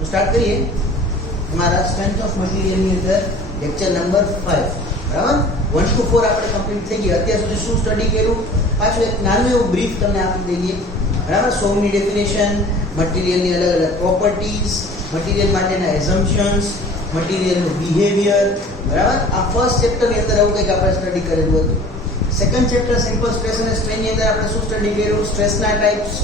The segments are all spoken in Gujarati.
तो स्टार्ट करिए हमारा स्ट्रेंथ ऑफ मटीरियल ની અંદર લેક્ચર નંબર 5 બરાબર 1 to 4 આપણે કમ્પ્લીટ થઈ ગયા. અત્યાર સુધી શું સ્ટડી કર્યું પાછું એક નાનું એવું બ્રીફ તમને આપી દઈએ બરાબર. સોની ડેફિનેશન, મટીરિયલની અલગ અલગ પ્રોપર્ટીઝ, મટીરિયલ માટેના એઝમ્પશન્સ, મટીરિયલનું બિહેવિયર બરાબર. આ ફર્સ્ટ ચેપ્ટરની અંદર આવું કંઈક આપણે સ્ટડી કરેલું હતું. સેકન્ડ ચેપ્ટર સિમ્પલ સ્ટ્રેસ અને સ્ટ્રેનની અંદર આપણે શું સ્ટડી કર્યું? સ્ટ્રેસના ટાઈપ્સ,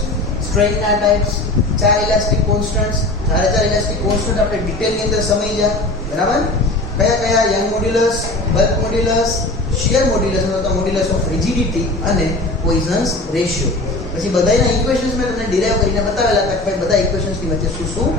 સ્ટ્રેનના ટાઈપ્સ, ચાર ઇલાસ્ટિક કોન્સ્ટન્ટ્સ, ચાર ઇલાસ્ટિક કોન્સ્ટન્ટ આપણે ડિટેલની અંદર સમજ્યા બરાબર. કયા કયા? Young modulus, bulk modulus, shear modulus અથવા મોડ્યુલસ ઓફ રિજિડિટી અને પોઈઝન્સ રેશિયો. પછી બધાના ઇક્વેશન્સ મેં તમને ડિરાઈવ કરીને બતાવેલા હતા કે ભાઈ બધા ઇક્વેશન્સની વચ્ચે શું શું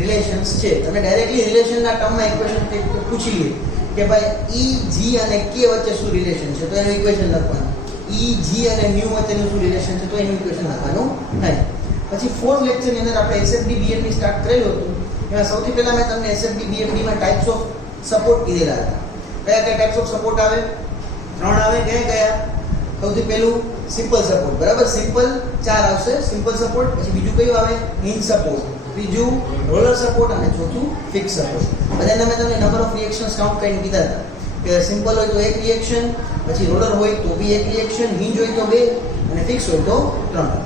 રિલેશન્સ છે. તમે ડાયરેક્ટલી રિલેશનના ટર્મમાં ઇક્વેશન પૂછી લે કે ભાઈ ઈ જી અને કે વચ્ચે શું રિલેશન છે તો એનું ઇક્વેશન લખવાનું. ઈ જી અને મ્યુ વચ્ચેનું શું રિલેશન છે તો એનું ઇક્વેશન લખવાનું થાય. પછી ફોર્થ લેક્ચરની અંદર આપણે એસએફડી બીએમડી સ્ટાર્ટ કરેલું હતું. એમાં સૌથી પહેલા મેં તમને એસએફડી બીએમડીમાં ટાઈપ્સ ઓફ સપોર્ટ કીધેલા હતા. કયા કયા ટાઈપ્સ ઓફ સપોર્ટ આવે? 3 આવે. કયા કયા? સૌથી પહેલું સિમ્પલ સપોર્ટ બરાબર. સિમ્પલ 4 આવશે સિમ્પલ સપોર્ટ. પછી બીજું કયું આવે? હિન્જ સપોર્ટ, ત્રીજું રોલર સપોર્ટ અને ચોથું ફિક્સ સપોર્ટ. બધાના મેં તમને નંબર ઓફ રિએક્શન્સ કાઉન્ટ કરીને કીધા હતા કે સિમ્પલ હોય તો 1 રિએક્શન, પછી રોલર હોય તો બી 1 રિએક્શન, હિન્જ હોય તો 2 અને ફિક્સ હોય તો 3.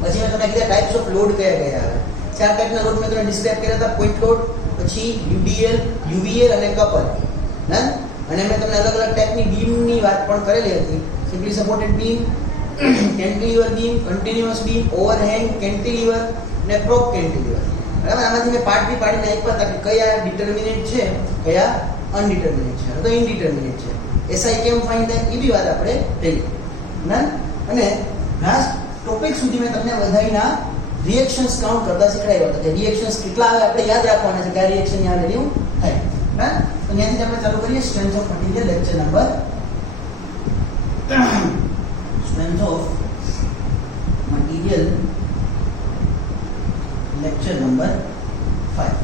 પછી મેં તમને કીધા ટાઈપ્સ ઓફ લોડ કયા કયા આવે. 4 ટાઈપના લોડ મેં તમને ડિસ્ક્રાઇબ કર્યા હતા. પોઈન્ટ લોડ, પછી યુડીએલ, યુવીએલ અને કપલ. હા, અને મેં તમને અલગ અલગ ટાઈપની બીમની વાત પણ કરેલી હતી. Simply supported beam, cantilever beam, continuous beam, overhang cantilever અને પ્રોપ કેન્ટિલીવર બરાબર. આમાંથી મેં પાર્ટ બી પાડીને આપ્યા હતા કે કયા ડિટર્મિનેટ છે, કયા અનડિટર્મિનેટ છે તો ઇનડિટર્મિનેટ છે. એસઆઈ કેમ ફાઇન્ડ થાય એ બી વાત આપણે થઈ ના. અને લાસ્ટ ટોપિક સુધી મેં તમને બધાના રિએક્શન્સ કાઉન્ટ કરતા શીખવાડ્યા હતા કે રિએક્શન્સ કેટલા આવે આપણે યાદ રાખવાના છે કે આ રિએક્શન યાદ રહ્યું થાય હા. તો ત્યાંથી આપણે ચાલુ કરીએ strength of material lecture number strength of material lecture number 5.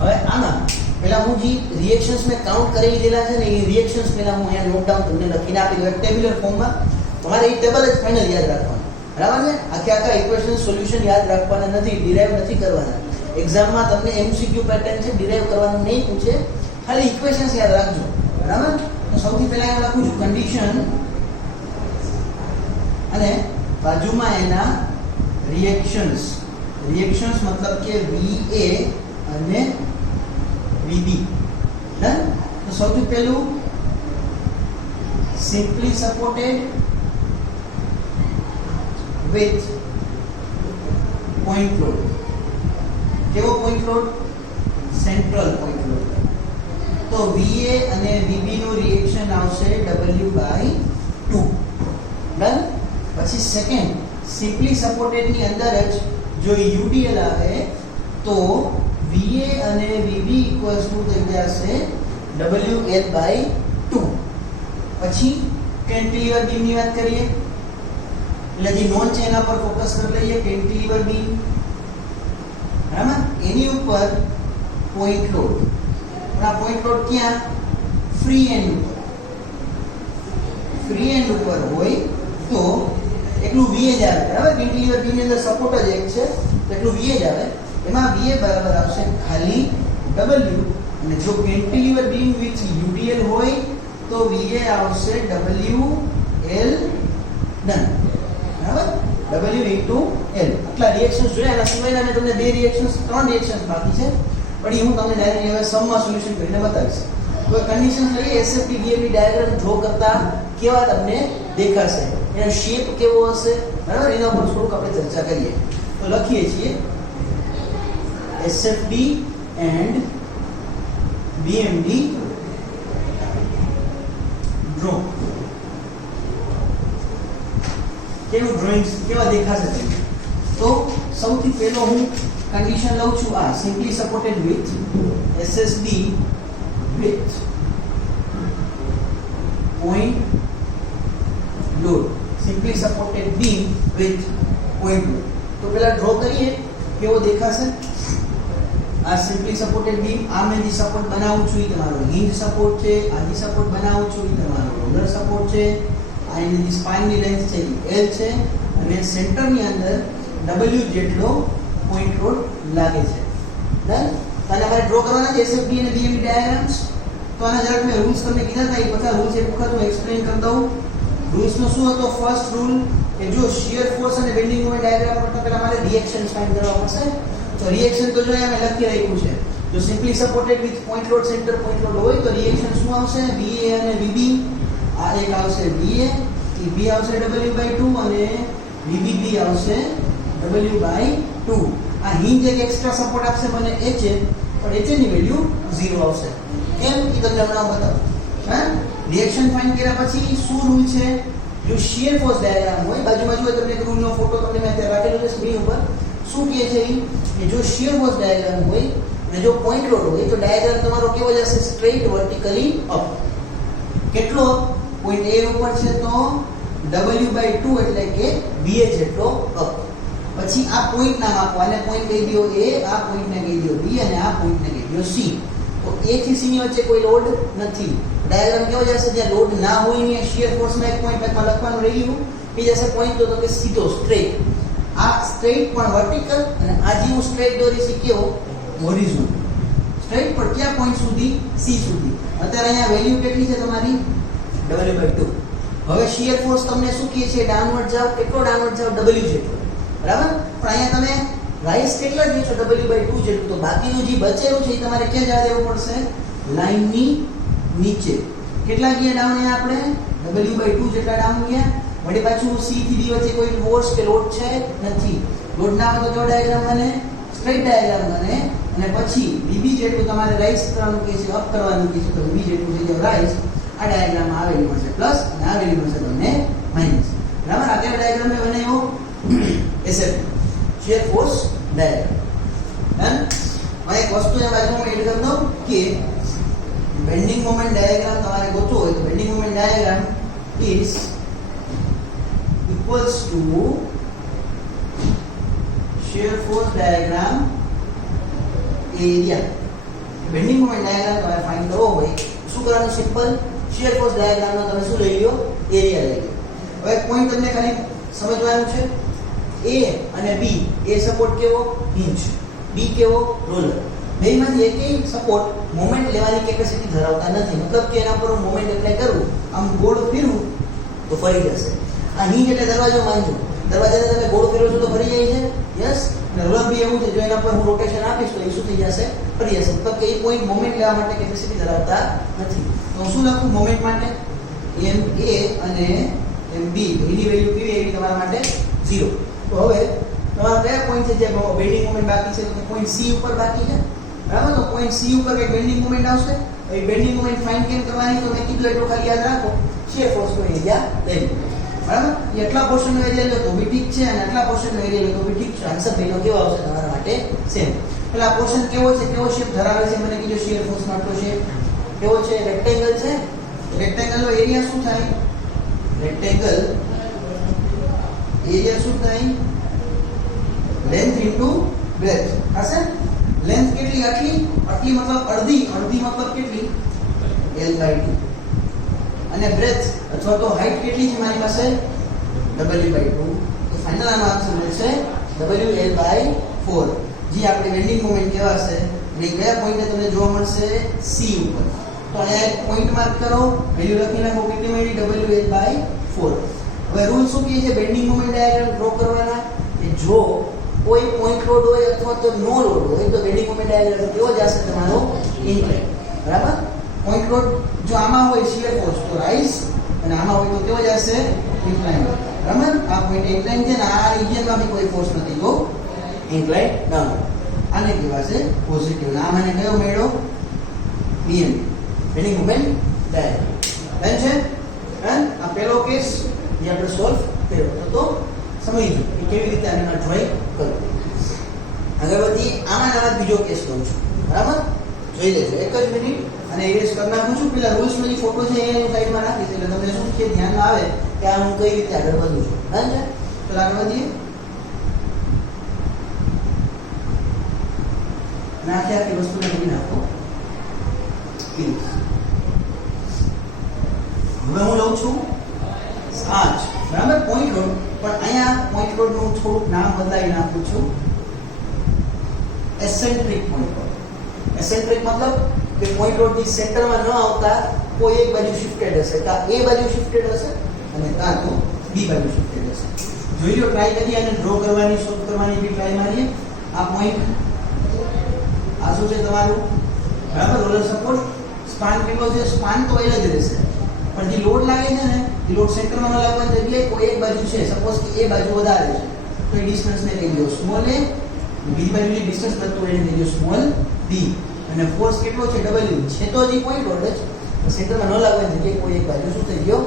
હવે આમાં પહેલા હું જે રિએક્શન્સ મેં કાઉન્ટ કરી લીધેલા છે ને એ રિએક્શન્સ પહેલા હું અહીંયા નોટ ડાઉન તમને લખીને આપી દઉં એક ટેબ્યુલર ફોર્મમાં. તમારે એ ટેબલ જ ફાઇનલ યાદ રાખવાનું બરાબર ને. આખા ઇક્વેશન સોલ્યુશન યાદ રાખવાના નથી, ડિરાઈવ નથી કરવાના. એક્ઝામમાં તમને એમસીક્યુ પેટર્ન છે, ડિરાઈવ કરવાનું નહીં પૂછે, ખાલી ઇક્વેશન્સ યાદ રાખજો બરાબર. તો સૌથી પહેલા અહીંયા લખું છું કન્ડિશન અને બાજુમાં એના રિએક્શન્સ. રિએક્શન્સ મતલબ કે VA અને VB. તો સૌથી પહેલું simply supported with point load. કેવો point load? Central point load. તો VA અને VB નું રિએક્શન આવશે W/2 ડન. પછી સેકન્ડ સિમ્પલી સપોર્ટેડ ની અંદર જ જો UDL આવે તો VA અને VB ઇક્વલ્સ ટુ થઈ જશે WL/2. પછી કેન્ટિલીવર બીમ ની વાત કરીએ એટલે જે નોન છે એના પર ફોકસ કરી લઈએ. કેન્ટિલીવર બીમ બરાબર. એની ઉપર પોઈન્ટ લોડ. આ પોઈન્ટ લોડ ક્યાં? ફ્રી એન્ડ ઉપર. ફ્રી એન્ડ ઉપર હોય તો એટલું VA જ આવે બરાબર. કેન્ટિલીવર બીમ ની અંદર સપોર્ટ જ એક છે તો એટલું VA જ આવે. એમાં VA બરાબર આવશે ખાલી W. અને જો કેન્ટિલીવર બીમ વિથ UDL હોય તો VA આવશે WL ડન બરાબર. W/L. આટલા રિએક્શન્સ જોયા. એના સિવાયના મેં તમને 2 રિએક્શન્સ 3 રિએક્શન્સ બાકી છે પણ એ હું તમને ડાયરેક્ટલી હવે સમમાં સોલ્યુશન કરીને બતાવીશ. તો કન્ડિશન લઈએ એસએફડી બીએમડી ડાયાગ્રામ ડ્રો કરતા કેવા તમને દેખાશે, એનો શેપ કેવો હશે બરાબર. એના ઉપર થોડુંક આપણે ચર્ચા કરીએ. તો લખીએ છીએ એસએફડી એન્ડ બીએમડી ડ્રો. કેવું ડ્રોઈંગ કેવા દેખાશે તમને? તો સૌથી પહેલો હું કન્ડિશન લઉં છું આ simply supported with SSB with point load. Simply supported beam with point load. તો પહેલા ડ્રો કરીએ કેવો દેખાશે. આ સિમ્પલી સપોર્ટેડ બીમ. આ મેં જે સપોર્ટ બનાવું છું એ તમારો હિન્જ સપોર્ટ છે. આ જે સપોર્ટ બનાવું છું એ તમારો રોલર સપોર્ટ છે. આ એની જે સ્પાઇનની લેન્થ છે એ L છે અને સેન્ટરની અંદર W જેટલો પોઈન્ટ રોડ લાગે છે. ડન. તો આને મારે ડ્રો કરવાના છે SFD અને BMP ડાયાગ્રામ્સ. તો આના જરાક મેં રૂલ્સ તમને કીધા હતા, એ બધા રૂલ્સ એક વખત હું એક્સપ્લેન કરી દઉં. રૂલ્સનો શું હતો? ફર્સ્ટ રૂલ કે જો શિયર ફોર્સ અને બેન્ડિંગ મોમેન્ટ ડાયાગ્રામ કરતા પહેલા મારે રિએક્શન ફાઇન્ડ કરવા પડશે. તો રિએક્શન તો જો અહીંયા મેં લખી રાખ્યું છે. જો simply supported with point load centre point load હોય તો રિએક્શન શું આવશે? BA અને BB. આ એક આવશે BA, EB આવશે W/2 અને VBB આવશે W/2. આ હિંજ એક એક્સ્ટ્રા સપોર્ટ આપશે મને HA, પણ HA ની વેલ્યુ 0 આવશે. કેમ? એ તમને હમણાં બતાવું. હા, રિએક્શન ફાઇન્ડ કર્યા પછી શું રૂલ છે? જો શિયર ફોર્સ ડાયાગ્રામ હોય, બાજુમાં જો તમને એક રૂલનો ફોટો તમને મેં અત્યારે રાખેલો છે સ્ક્રીન ઉપર. શું કહે છે એ? કે જો શિયર ફોર્સ ડાયાગ્રામ હોય અને જો પોઈન્ટ લોડ હોય તો ડાયાગ્રામ તમારો કેવો જશે? Straight vertically up. કેટલો? પોઈન્ટ A ઉપર છે તો W/2 એટલે કે BA જેટલો અપ. પછી આ પોઈન્ટ નામ આપો. આને પોઈન્ટ કહી દો A, આ પોઈન્ટને કહી દો B અને આ પોઈન્ટને કહી દો C. તો A થી C ની વચ્ચે કોઈ લોડ નથી. ડાયાગ્રામ કેવો જશે? જ્યાં લોડ ના હોય ને શિયર ફોર્સમાં એક પોઈન્ટ માં લખવાનું રહ્યું એ જશે પોઈન્ટ તો કે સીધો સ્ટ્રેટ. આ સ્ટ્રેટ પણ વર્ટિકલ અને આ જે હું સ્ટ્રેટ દોરી છે કેવો? હોરિઝોન્ટલ. સ્ટ્રેટ પર ક્યાં પોઈન્ટ સુધી? C સુધી. અત્યારે અહીંયા વેલ્યુ કેટલી છે તમારી? W/2. હવે શિયર ફોર્સ તમને શું કહે છે? ડાઉનવર્ડ જાવ. કેટલો ડાઉનવર્ડ જાવ? W જેટલો. બરાબર? પણ અહીંયા તમે રાઈઝ કેટલા જ છો? W/2 જેટલું. તો બાકીનું જે બચેલું છે એ તમારે ક્યાં જવા દેવું પડશે? લાઈનની નીચે. કેટલા ગયા ડાઉન? અહીંયા આપણે W/2 જેટલા ડાઉન ગયા. વળી પાછું C થી D વચ્ચે કોઈ ફોર્સ કે લોડ છે નથી. લોડ ના હોય તો કેવો ડાયાગ્રામ બને? સ્ટ્રેટ ડાયાગ્રામ બને. અને પછી VB જેટલું તમારે રાઈઝ કરવાનું કહે છે, અપ કરવાનું કહે છે, તો VB જેટલું થઈ જાય રાઈઝ. આ ડાયાગ્રામમાં આ વેલ્યુ મળશે પ્લસ અને આ વેલ્યુ મળશે તમને માઈનસ. બરાબર? આ કેવો ડાયાગ્રામ મેં બનાવ્યો? SFD, shear force diagram. Done. એક વસ્તુ એ બાજુમાં એડ કરી દઉં કે બેન્ડિંગ મોમેન્ટ ડાયાગ્રામ તમારે ગોતવો હોય તો bending moment diagram is equals to shear force diagram area. Bending moment diagram તમારે ફાઇન્ડ કરવો હોય શું કરવાનું? સિમ્પલ શિયર ફોર્સ ડાયાગ્રામનો તમે શું લઈ લો? એરિયા લઈ લો. હવે પોઈન્ટ તમને ખાલી સમજવાનું છે. A અને B એ સપોર્ટ કેવો? હિંજ. B કેવો? રોલર. બેમાંથી એકેય સપોર્ટ મોમેન્ટ લેવાની કેપેસિટી ધરાવતા નથી. મતલબ કે એના પર હું મોમેન્ટ એપ્લાય કરું, આમ ગોળ ફેરવું તો ફરી જશે. આ હિંજ એટલે દરવાજો માનજો. દરવાજાને તમે ગોળ ફેરવો છો તો ફરી જાય છે. યસ. અને રોલર બી એવું છે, જો એના પર હું રોટેશન આપીશ તો એ શું થઈ જશે? ફરી જશે. મતલબ કે એ પોઈન્ટ મોમેન્ટ લેવા માટે કેપેસિટી ધરાવતા નથી. તો હું શું લખું મોમેન્ટ માટે? MA અને MB એની વેલ્યુ કેવી એવી તમારા માટે 0. તો હવે તમારા કયા પોઈન્ટ છે જે બેન્ડિંગ મોમેન્ટ બાકી છે? તો પોઈન્ટ C ઉપર બાકી છે. બરાબર? તો પોઈન્ટ C ઉપર કઈ બેન્ડિંગ મોમેન્ટ આવશે. એ બેન્ડિંગ મોમેન્ટ ફાઇન્ડ કેમ કરવાની? તો મેં કીધું એટલું ખાલી યાદ રાખો. શિયર ફોર્સ નો એરિયા લઈ લો. બરાબર? એટલા પોર્શન નો એરિયા લો તો બી ઠીક છે અને આટલા પોર્શન નો એરિયા લો તો બી ઠીક છે. આન્સર બેનો કેવો આવશે તમારા માટે? સેમ. એટલે આ પોર્શન કેવો છે? કેવો શેપ ધરાવે છે? મને કીધું શિયર ફોર્સ નો આટલો શેપ કેવો છે? રેક્ટેંગલ છે. રેક્ટેંગલ નો એરિયા શું થાય? રેક્ટેંગલ એરિયા શું થાય? લેન્થ ઇન્ટુ બ્રેથ હશે. લેન્થ કેટલી? આટલી. આટલી મતલબ અડધી. અડધી મતલબ કેટલી? L/2. અને બ્રેથ અથવા તો હાઈટ કેટલી છે મારી પાસે? W/2. તો ફાઇનલ આનો આન્સર મળશે WL/4. જે આપણે બેન્ડિંગ મોમેન્ટ કહેવાશે અને કયા પોઈન્ટે તમને જોવા મળશે? C ઉપર. તો અહીંયા એક પોઈન્ટ માર્ક કરો, વેલ્યુ લખી નાખો કેટલી મળી? WL/4. હવે રૂલ શું કહે છે બેન્ડિંગ મોમેન્ટ ડાયાગ્રામ ડ્રો કરવાના? કે જો કોઈ પોઈન્ટ લોડ હોય અથવા તો નો લોડ હોય તો બેન્ડિંગ મોમેન્ટ ડાયાગ્રામ કેવો જશે તમારો? ઇન્ક્લાઇન. બરાબર? પોઈન્ટ લોડ જો આમાં હોય શિયર ફોર્સ તો રાઈઝ અને આમાં હોય તો કેવો જશે? ઇન્ક્લાઇન. બરાબર? આ પોઈન્ટ ઇન્ક્લાઇન છે ને આ રિજિયનમાં બી કોઈ ફોર્સ નથી તો ઇન્ક્લાઇન ડાઉન. આને કહેવાશે પોઝિટિવ. નામ આને કયો મેળો? BMP, bending moment diagram. બેન છે? આ પહેલો કેસ જે આપણે સોલ્વ કર્યો તો સમજી કે કેવી રીતે આને ડ્રોઈંગ કરવું. આગળ વધી આમાં નવા બીજો કેસ લઉં છું. બરાબર? જોઈ લેજો એક જ મિનિટ અને એરેઝ કરી નાખું છું. પેલા રૂલ્સનો જે ફોટો છે એ સાઈડમાં રાખીશ એટલે તમને શું છે ધ્યાનમાં આવે કે આ હું કઈ રીતે આગળ વધું છું. બરાબર છે? તો આગળ વધીએ. અને આખી વસ્તુને લઈ નાખો. હવે હું લઉં છું 5. બરાબર? Point load. પણ અહીંયા પોઈન્ટ લોડ નું થોડુંક નામ બદલાવી નાખું છું. Eccentric point load. એસેન્ટ્રિક મતલબ કે પોઈન્ટ લોડ થી સેન્ટરમાં ન આવતા કોઈ એક બાજુ શિફ્ટેડ હશે, કાં એ બાજુ શિફ્ટેડ હશે અને કાં તો બી બાજુ શિફ્ટેડ હશે. જોઈ લો, ટ્રાય કરીએ અને ડ્રો કરવાની, સોલ્વ કરવાની બી ટ્રાય મારીએ. આ પોઈન્ટ આ શું છે તમારું, બરાબર, રોલર સપોર્ટ. સ્પાન કેટલો છે? સ્પાન તો એલ જ રહેશે, પણ જે લોડ લાગે છે ને એ લોડ સેન્ટરમાં ન લાગવાની જગ્યાએ કોઈ એક બાજુ છે, સપોઝ કે એ બાજુ વધારે છે તો એ ડિસ્ટન્સને લઈ લો સ્મોલ a, બીજી બાજુ જે ડિસ્ટન્સ કરતો એને લઈ લો સ્મોલ b, અને ફોર્સ કેટલો છે? W છે. તો હજી પોઈન્ટ લોડ જ સેન્ટરમાં ન લાગવાની જગ્યાએ કોઈ એક બાજુ શું થઈ ગયો?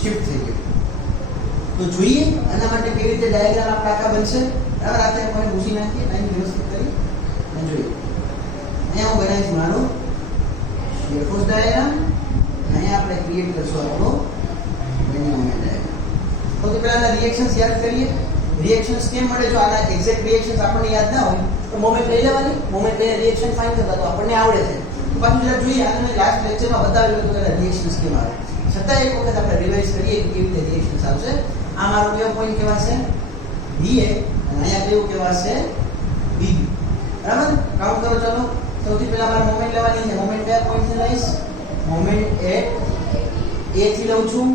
શિફ્ટ થઈ ગયો. તો જોઈએ આના માટે કેવી રીતે ડાયાગ્રામ આપણા આખા બનશે. બરાબર, આ ત્યાં પોઈન્ટ ભૂસી નાખીએ, ટાઈમ વ્યવસ્થિત કરી અને જોઈએ. અહીંયા હું બનાવીશ મારો શીયર ફોર્સ ડાયાગ્રામ, અને અહીંયા આપણે ક્રિએટ કરશું આપણો બેન્ડિંગ મોમેન્ટ ડાયાગ્રામ. તો પહેલા રિએક્શન્સ યાદ કરીએ. રિએક્શન્સ કેમ મળે? જો આના એક્ઝેક્ટ રિએક્શન્સ આપણને યાદ ના હોય તો મોમેન્ટ લઈ લેવાની, મોમેન્ટ લઈને રિએક્શન ફાઇન્ડ કરતા તો આપણને આવડે છે. તો પાછું જરા જોઈએ, આને મેં લાસ્ટ લેક્ચરમાં બતાવેલું હતું કે રિએક્શન્સ કેમ આવે. છતાં એક વખત આપણે રિવાઇઝ કરીએ કે કેવી રીતે રિએક્શન્સ આવશે. આ મારો કયો પોઈન્ટ કહેવાશે? BA, અને અહીંયા કેવું કહેવાશે? BB. બરાબર, કાઉન્ટ કરો ચાલો. સૌથી પહેલા મારે મોમેન્ટ લેવાની છે. મોમેન્ટ કયા પોઈન્ટથી લઈશ? મોમેન્ટ એટ A થી લઉં છું.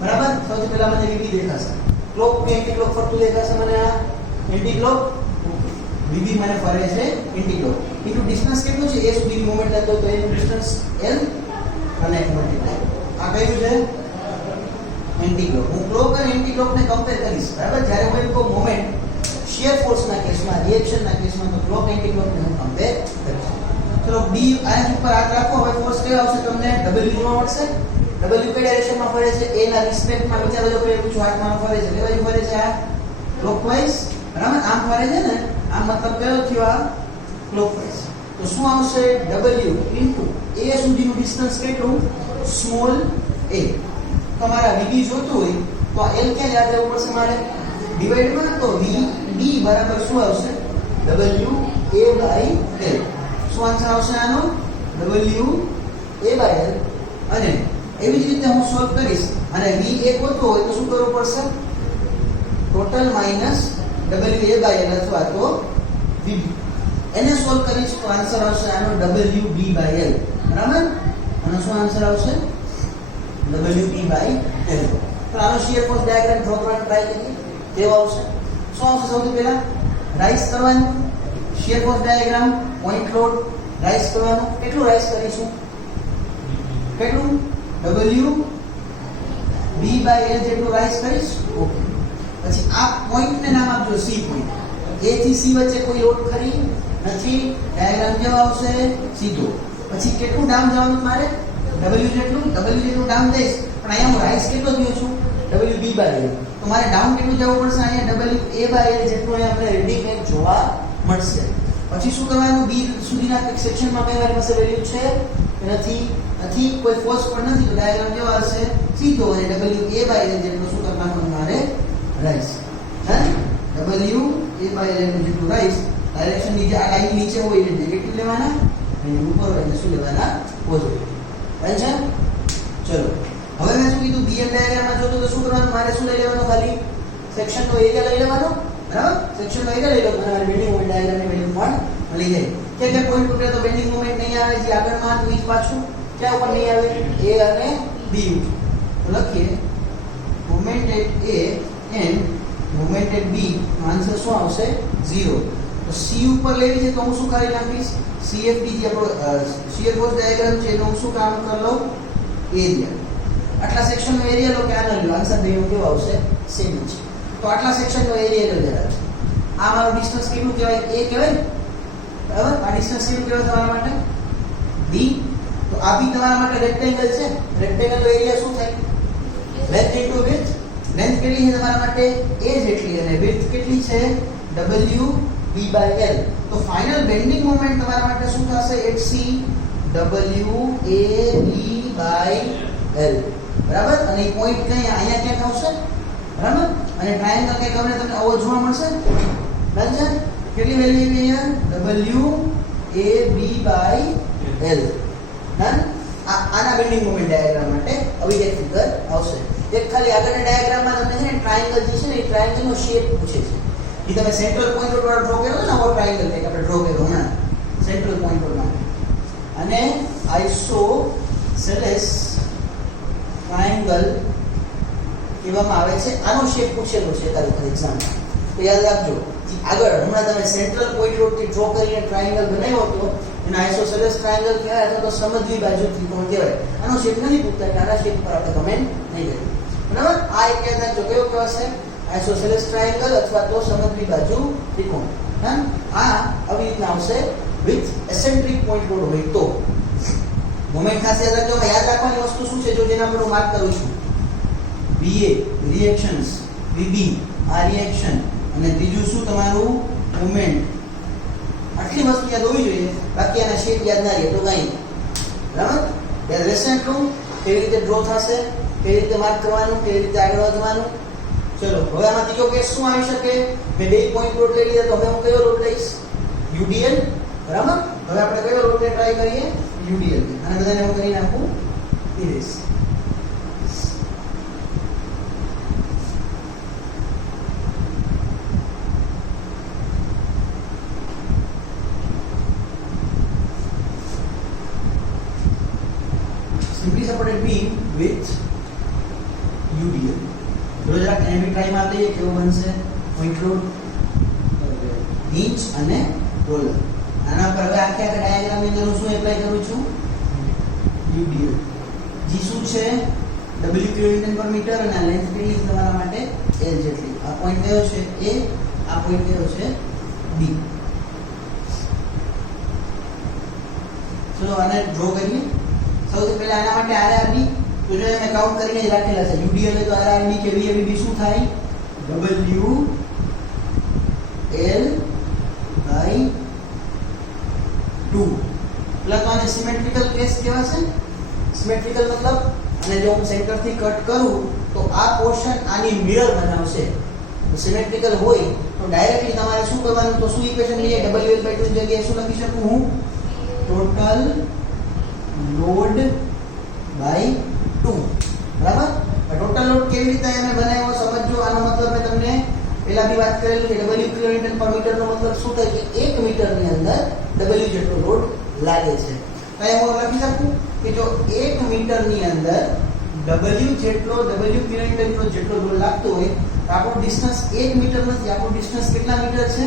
બરાબર, સૌથી પહેલા મને BB દેખાશે. ક્લોક કે એન્ટી ક્લોક ફરતું દેખાશે મને. આ એન્ટી ક્લોક, BB મને ફરે છે એન્ટી ક્લોક. ઇન્ટુ ડિસ્ટન્સ કેટલું છે? A સુધીની મોમેન્ટ લેતો તો એનું ડિસ્ટન્સ L અને મલ્ટીપ્લાય. આ કયું છે? Anti clock. હું ક્લોક અને એન્ટી ક્લોકને કમ્પેર કરીશ. બરાબર, જ્યારે હું એમ કહું મોમેન્ટ શિયર ફોર્સના કેસમાં, રિએક્શનના કેસમાં, તો ક્લોક એન્ટી ક્લોકને હું કમ્પેર કરીશ. ચલો, B આના ઉપર હાથ રાખો. હવે ફોર્સ કયો આવશે? તમને W જોવા મળશે. W કઈ ડાયરેક્શનમાં ફરે છે? A ના રિસ્પેક્ટમાં વિચારો. જો કે પૂછો હાથમાં ફરે છે, કઈ બાજુ ફરે છે? આ ક્લોકવાઇઝ. બરાબર, આમ ફરે છે ને, આમ મતલબ કયો થયો? આ ક્લોકવાઇઝ. તો શું આવશે? W ઇન્ટુ A સુધીનું ડિસ્ટન્સ કેટલું? Small a. તમારા VB જોતું હોય તો આ L ક્યાં યાદ રહેવું પડશે મારે? ડિવાઇડમાં. તો VB બરાબર શું આવશે? WA by L. શું આન્સર આવશે આનો? WA by L. અને એવી જ રીતે હું સોલ્વ કરીશ અને VA ગોતવો હોય તો શું કરવું પડશે? Total minus WA by L અથવા તો VB. એને સોલ્વ કરીશ તો આન્સર આવશે આનો WB by L. બરાબર, આનો શું આન્સર આવશે? WB by L. તો આનો શીયર ફોર્સ ડાયાગ્રામ ડ્રો કરવાનો ટ્રાય કરીએ. કેવો આવશે? શું આવશે? સૌથી પહેલા રાઇઝ કરવાનું shear force diagram, point load rise કરવાનું. કેટલું રાઇઝ કરીશું? કેટલું? WB by L જેટલું રાઇઝ કરીશ. ઓકે, પછી આ પોઈન્ટને નામ આપજો C પોઈન્ટ. A થી C વચ્ચે કોઈ લોડ ખરી નથી. ડાયાગ્રામ કેવો આવશે? સીધો. પછી કેટલું ડાઉન જવાનું મારે? W જેટલું ડાઉન દઈશ, પણ અહીંયા હું રાઇઝ કેટલો થયો છું? WB by L. તો મારે ડાઉન કેટલું જવું પડશે? અહીંયા WA by L જેટલું અહીંયા આપણે રીડિંગ એક જોવા મળશે. પછી શું કરવાનું? B સુધીના એક સેક્શનમાં કઈ મારી પાસે વેલ્યુ છે નથી, કોઈ ફોર્સ પણ નથી. તો ડાયાગ્રામ કેવો હશે? સીધો. અને WA by L જેટલું શું કરવાનું મારે? રાઇઝ. હા, WA by L જેટલું રાઇઝ. ડાયરેક્શન નીચે, આ લાઈન નીચે હોય એટલે નેગેટિવ લેવાના, અને ઉપર હોય એટલે શું લેવાના? પોઝિટિવ. રાઈટ છે? ચલો, હવે મેં શું કીધું? BM ડાયાગ્રામમાં જોતો તો શું કરવાનું? મારે શું લઈ લેવાનું? ખાલી સેક્શનનો એરિયા લઈ લેવાનો. બરાબર, સેક્શનનો એરિયા લઈ લો અને મારે બેન્ડિંગ મોમેન્ટ ડાયાગ્રામની વેલ્યુ પણ મળી જાય. કે પોઈન્ટ ઉપર તો બેન્ડિંગ મોમેન્ટ નહીં આવે, જે આગળમાં હતું એ જ પાછું ક્યાં ઉપર નહીં આવે? A અને B ઉપર. તો લખીએ moment at A and moment at B. Answer શું આવશે? 0. તો C ઉપર લેવી છે તો હું શું કરી નાખીશ? CFD જે આપણો શીયર ફોર્સ ડાયાગ્રામ છે એનું હું શું કામ કરી લઉં? એરિયા. આટલા સેક્શનનો એરિયા લો કે આનો લો. આન્સર દેવું કેવો આવશે? સેમ છે. તો આટલા સેક્શનનો એરિયા લો જરા. આ મારું ડિસ્ટન્સ કેટલું કહેવાય? A કહેવાય. બરાબર, આ ડિસ્ટન્સ કેટલું કહેવાય તમારા માટે? B. તો આ બી તમારા માટે રેક્ટેંગલ છે. રેક્ટેંગલનો એરિયા શું થાય? Length into width. લેન્થ કેટલી છે તમારા માટે? A જેટલી, અને વિડ્થ કેટલી છે? WB by L. તો ફાઇનલ બેન્ડિંગ મોમેન્ટ તમારા માટે શું થશે? At C WAB by L. બરાબર, અને એ પોઈન્ટ કઈ અહીંયા ક્યાંક આવશે. બરાબર, અને ટ્રાયેંગલ કઈ તમને આવો જોવા મળશે. ડન છે? કેટલી વેલ્યુ અહીંયા? WAB by L. ડન. આના બેન્ડિંગ મોમેન્ટ ડાયાગ્રામ માટે આવી એક ફિગર આવશે. એક ખાલી આગળના ડાયાગ્રામમાં તમને છે ને ટ્રાયેંગલ જે છે ને એ ટ્રાયેંગલનો શેપ પૂછે છે. એ તમે સેન્ટ્રલ પોઈન્ટ પર ડ્રો કર્યો ને, આવો ટ્રાયેંગલ કંઈક આપણે ડ્રો કર્યો હમણાં, સેન્ટ્રલ પોઈન્ટ માટે. અને આઇસોસેલેસ ટ્રાયેંગલ કહેવામાં આવે છે. આનો શેપ પૂછેલો છે તારું પર એક્ઝામમાં, તો યાદ રાખજો. આગળ હમણાં તમે સેન્ટ્રલ પોઈન્ટ રોડથી ડ્રો કરીને ટ્રાયેંગલ બનાવ્યો હતો, એને આઇસોસેલેસ ટ્રાયેંગલ કહેવાય અથવા તો સમદ્વિ બાજુ ત્રિકોણ કહેવાય. આનો શેપ નથી પૂછતા એટલે આના શેપ પર આપણે કમેન્ટ નહીં કરીએ. બરાબર, આ એક યાદ રાખજો. કયો કહેવાશે? આઇસોસેલેસ ટ્રાયેંગલ અથવા તો સમદ્વિ બાજુ ત્રિકોણ. હા, આ આવી રીતના આવશે વિથ એસેન્ટ્રિક પોઈન્ટ રોડ હોય તો. મોમેન્ટ ખાસ યાદ રાખજો. યાદ રાખવાની વસ્તુ શું છે જો જેના પર હું માર્ક કરું છું? VA રિએક્શન્સ, VB આ રિએક્શન, અને ત્રીજું શું તમારું મોમેન્ટ. આટલી વસ્તુ યાદ હોવી જોઈએ, બાકી આના શેપ યાદ ના રહે તો કંઈ. બરાબર, યાદ રહેશે એટલું? કેવી રીતે ડ્રો થશે, કેવી રીતે માર્ક કરવાનું, કેવી રીતે આગળ વધવાનું. ચલો, હવે આમાં ત્રીજો કેસ શું આવી શકે? મેં 2 પોઈન્ટ રોડ લઈ લીધા, તો હવે હું કયો રોડ લઈશ? UDL. બરાબર, હવે આપણે કયો રોડને ટ્રાય કરીએ? UDL. અને બધાને હું કરી નાખું erase. Simply supported beam with UDL. જો જરા એને બી ટ્રાય માર લઈએ કેવો બનશે પોઈન્ટ રોડ, હિંચ અને રોલર. આના પર હવે આખે આખા ડાયાગ્રામની અંદર હું શું એપ્લાય કરું છું? UDL. G શું છે? W કિલોન્યુટન પર મીટર, અને આ લેન્થ કેટલી છે તમારા માટે? L જેટલી. આ પોઈન્ટ કયો છે? A. આ પોઈન્ટ કયો છે? B. ચલો આને ડ્રો કરીએ. સૌથી પહેલા આના માટે RRB તો જો મેં કાઉન્ટ કરીને જ રાખેલા છે. UDL તો RRB કે VAB શું થાય? WL/2. એટલે તો આને સિમેટ્રિકલ કેસ કહેવાશે. સિમેટ્રિકલ મતલબ, અને જો હું સેન્ટરથી કટ કરું તો આ પોર્શન આની મિરર બનાવશે. તો સિમેટ્રિકલ હોય તો ડાયરેક્ટલી તમારે શું કરવાનું? તો શું ઇક્વેશન લઈએ? WL/2 ની જગ્યાએ શું લખી શકું હું? Total load by 2. બરાબર, ટોટલ લોડ કેવી રીતે અમે બનાવ્યો સમજો. આનો મતલબ મેં તમને પહેલા બી વાત કરેલું છે. W કિલોન્યુટન પર મીટર નો મતલબ શું થાય કે 1 મીટરની અંદર W જેટલો લોડ લાગે છે. તો હું લખી શકું કે જો 1 મીટરની અંદર W કિલોન્યુટન જેટલો લોડ લાગતો હોય તો આપણું ડિસ્ટન્સ 1 મીટર નથી, આપણું ડિસ્ટન્સ કેટલા મીટર છે?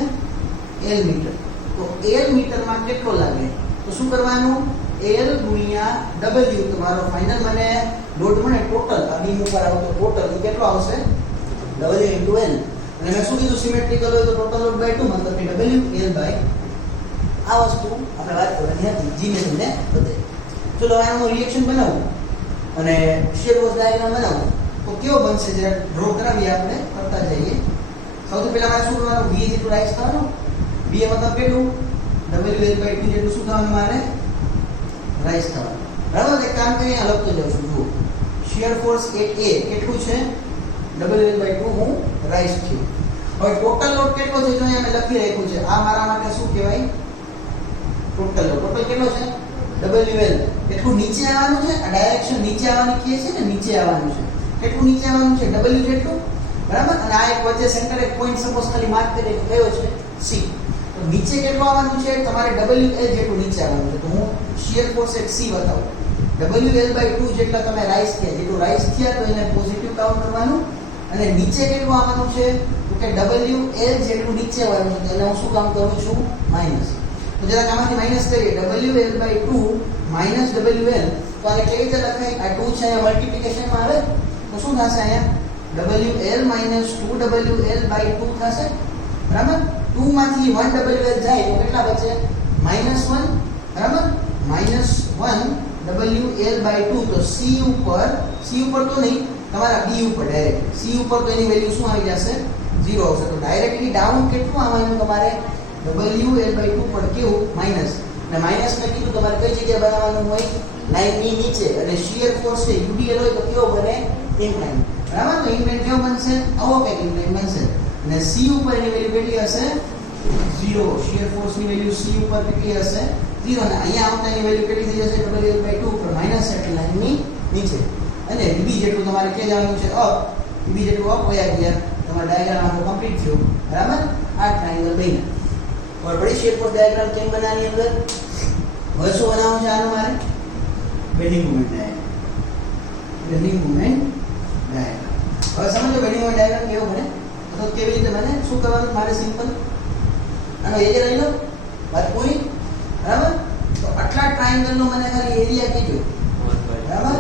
L metre. તો L મીટરમાં કેટલો લાગે? તો શું કરવાનું? L ગુણ્યા W. તમારો ફાઇનલ મને લોડ મળે ટોટલ, આ બીમ ઉપર આવતો ટોટલ એ કેટલો આવશે? W * L. અને મેં શું કીધું? સિમેટ્રિકલ હોય તો ટોટલ લોડ બાય 2 મતલબ કે WL/. આ વસ્તુ આપણે વાત કરવાની હતી. જી મેં તમને બતાવી. ચલો આનું રિએક્શન બનાવું અને શીયર ફોર્સ ડાયાગ્રામ બનાવું તો કેવો બનશે જરા ડ્રો કરાવીએ, આપણે કરતા જઈએ. સૌથી પહેલા મારે શું કરવાનું? VA જેટલું રાઈઝ થવાનું. VA મતલબ કેટલું? WL/2 જેટલું શું થવાનું મારે? રાઈઝ થવાનું. બરાબર, એક કામ કરીને આ લખતો જાઉં છું. જુઓ, શીયર ફોર્સ A કેટલું છે? WL/2 હું રાઈઝ થયું. હવે ટોટલ લોડ કેટલો છે? જો અહીંયા મેં લખી રાખ્યું છે. આ મારા માટે શું કહેવાય? Total load. ટોટલ કેટલો છે? WL. કેટલું નીચે આવવાનું છે? આ ડાયરેક્શન નીચે આવવાની કહે છે ને, નીચે આવવાનું છે. કેટલું નીચે આવવાનું છે? W જેટલું. બરાબર, અને આ એક વચ્ચે સેન્ટર એક પોઈન્ટ સપોઝ ખાલી માર્ક કરીએ તો કયો છે? C. તો નીચે કેટલું આવવાનું છે? તમારે WL જેટલું નીચે આવવાનું છે. તો હું શીયર ફોર્સ એક C બતાવું. WL/2 જેટલા તમે રાઈઝ થયા, જેટલું રાઈઝ થયા તો એને પોઝિટિવ કાઉન્ટ કરવાનું. અને નીચે કેટલું આવવાનું છે? તો કે WL જેટલું નીચે આવવાનું છે, એટલે હું શું કામ કરું છું? માઈનસ. તો જરાક આમાંથી માઈનસ કરીએ. WL/2 minus WL. તો આને કેવી રીતે લખાય? આ 2 છે અહીંયા મલ્ટીપ્લિકેશનમાં આવે તો શું થશે? અહીંયા WL - 2WL/2 થશે. બરાબર, 2 માંથી 1 WL જાય તો કેટલા બચે? -1. બરાબર, -1 WL/2. તો C ઉપર તો નહીં, તમારા B ઉપર ડાયરેક્ટ. C ઉપર તો એની વેલ્યુ શું આવી જશે? 0 આવશે. તો ડાયરેક્ટલી ડાઉન કેટલું આવવાનું તમારે? WL/2 પર કેવું? માઈનસ. અને માઈનસ મેં કીધું તમારે કઈ જગ્યાએ બનાવવાનું હોય? લાઈનની નીચે. અને શીયર ફોર્સ છે UDL હોય તો કેવો બને? ઇન્ક્લાઇન. બરાબર, તો ઇન્ક્લાઇન કેવો બનશે? આવો કંઈક ઇન્ક્લાઇન બનશે. અને C ઉપર એની વેલ્યુ કેટલી હશે? 0. શીયર ફોર્સની વેલ્યુ C ઉપર કેટલી હશે? 0. અને અહીંયા આવતા એની વેલ્યુ કેટલી થઈ જશે? WL/2 ઉપર માઈનસ એટલે લાઈનની નીચે. અને VB જેટલું તમારે ક્યાં જવાનું છે? અપ. VB જેટલું અપ વયા ગયા. તમારો ડાયાગ્રામ આખો કમ્પ્લીટ થયો. બરાબર, આ ટ્રાયેંગલ બન્યા. और बड़ी शेप फोर्स डायग्राम કેમ બનાવવાની અંદર હવે શું બનાવવું છે આનો મારે bending moment diagram bending moment diagram હવે સમજો બેન્ડિંગ મોમેન્ટ ડાયાગ્રામ કેવો બને તો કેવી રીતે બને શું કરવાનું મારે સિમ્પલ આનો એરિયા લઈ લો વાત પૂરી બરાબર તો આટલા ટ્રાયેંગલ નો મને ખાલી એરિયા કીધો બરાબર